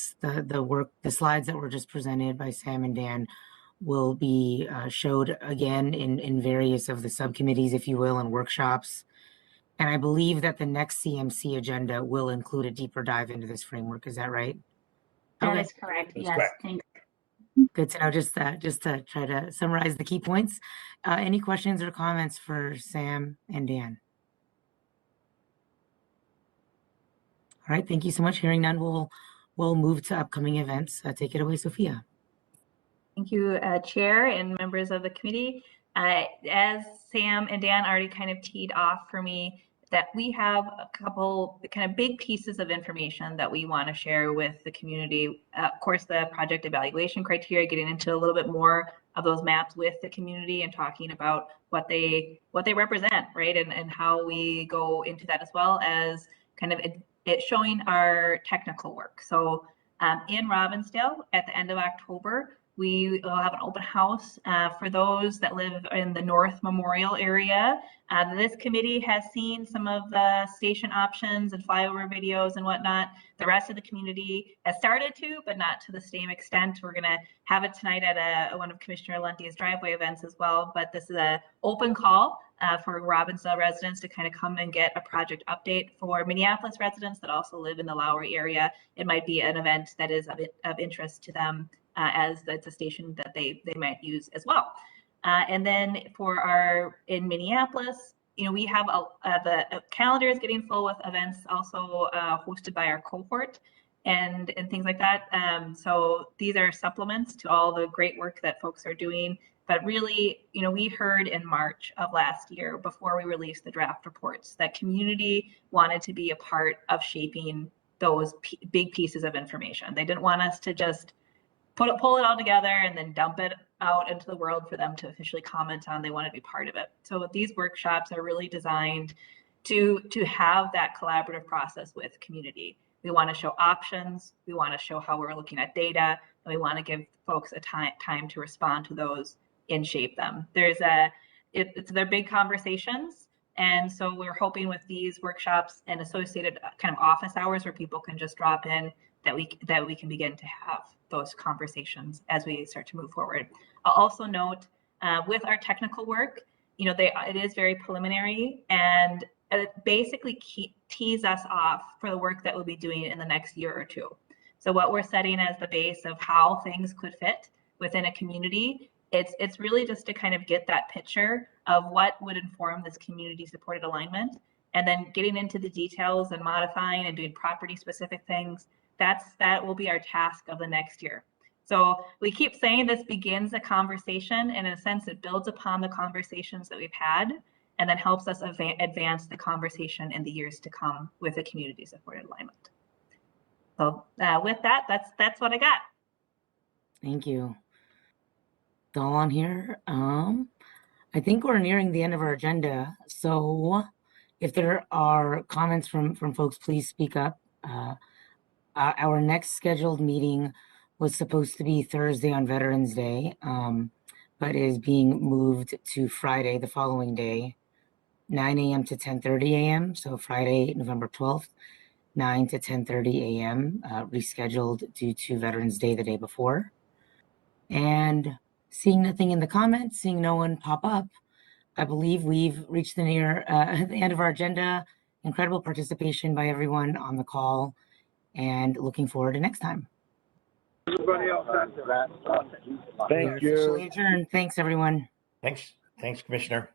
slides that were just presented by Sam and Dan will be showed again in various of the subcommittees, if you will, and workshops. And I believe that the next CMC agenda will include a deeper dive into this framework. Is that right? That is correct. Yes, correct. Thanks. Good to know. Just to try to summarize the key points. Any questions or comments for Sam and Dan? All right. Thank you so much. Hearing none, we'll move to upcoming events. Take it away, Sophia. Thank you, Chair and members of the committee. As Sam and Dan already kind of teed off for me, that we have a couple kind of big pieces of information that we want to share with the community. Of course, the project evaluation criteria, getting into a little bit more of those maps with the community and talking about what they represent, right? And how we go into that, as well as kind of it showing our technical work. So in Robbinsdale at the end of October, we will have an open house for those that live in the North Memorial area. This committee has seen some of the station options and flyover videos and whatnot. The rest of the community has started to, but not to the same extent. We're going to have it tonight at one of Commissioner Lundy's driveway events as well. But this is an open call for Robbinsdale residents to kind of come and get a project update. For Minneapolis residents that also live in the Lowry area, it might be an event that is of interest to them, as that's a station that they might use as well. And then for in Minneapolis, we have the calendar is getting full with events also hosted by our cohort and things like that. So these are supplements to all the great work that folks are doing But really, we heard in March of last year, before we released the draft reports, that community wanted to be a part of shaping those big pieces of information. They didn't want us to just pull it all together and then dump it out into the world for them to officially comment on. They want to be part of it. So these workshops are really designed to have that collaborative process with community. We want to show options. We want to show how we're looking at data, and we want to give folks a time to respond to those and shape them. They're big conversations. And so we're hoping with these workshops and associated kind of office hours where people can just drop in, that we can begin to have those conversations as we start to move forward. I'll also note with our technical work, it is very preliminary, and it basically tees us off for the work that we'll be doing in the next year or two. So what we're setting as the base of how things could fit within a community, it's really just to kind of get that picture of what would inform this community supported alignment, and then getting into the details and modifying and doing property specific things. That will be our task of the next year. So we keep saying this begins a conversation, and in a sense it builds upon the conversations that we've had, and then helps us advance the conversation in the years to come with a community supported alignment. So with that, that's what I got. Thank you. It's all on here. I think we're nearing the end of our agenda. So if there are comments from folks, please speak up. Our next scheduled meeting was supposed to be Thursday on Veterans Day, but is being moved to Friday the following day, 9 a.m. to 10:30 a.m. So Friday, November 12th, 9 to 10:30 a.m. Rescheduled due to Veterans Day the day before. And seeing nothing in the comments, seeing no one pop up, I believe we've reached the end of our agenda. Incredible participation by everyone on the call, and looking forward to next time. Everybody else has that. Thank you. Officially adjourned. Thanks, everyone. Thanks, Commissioner.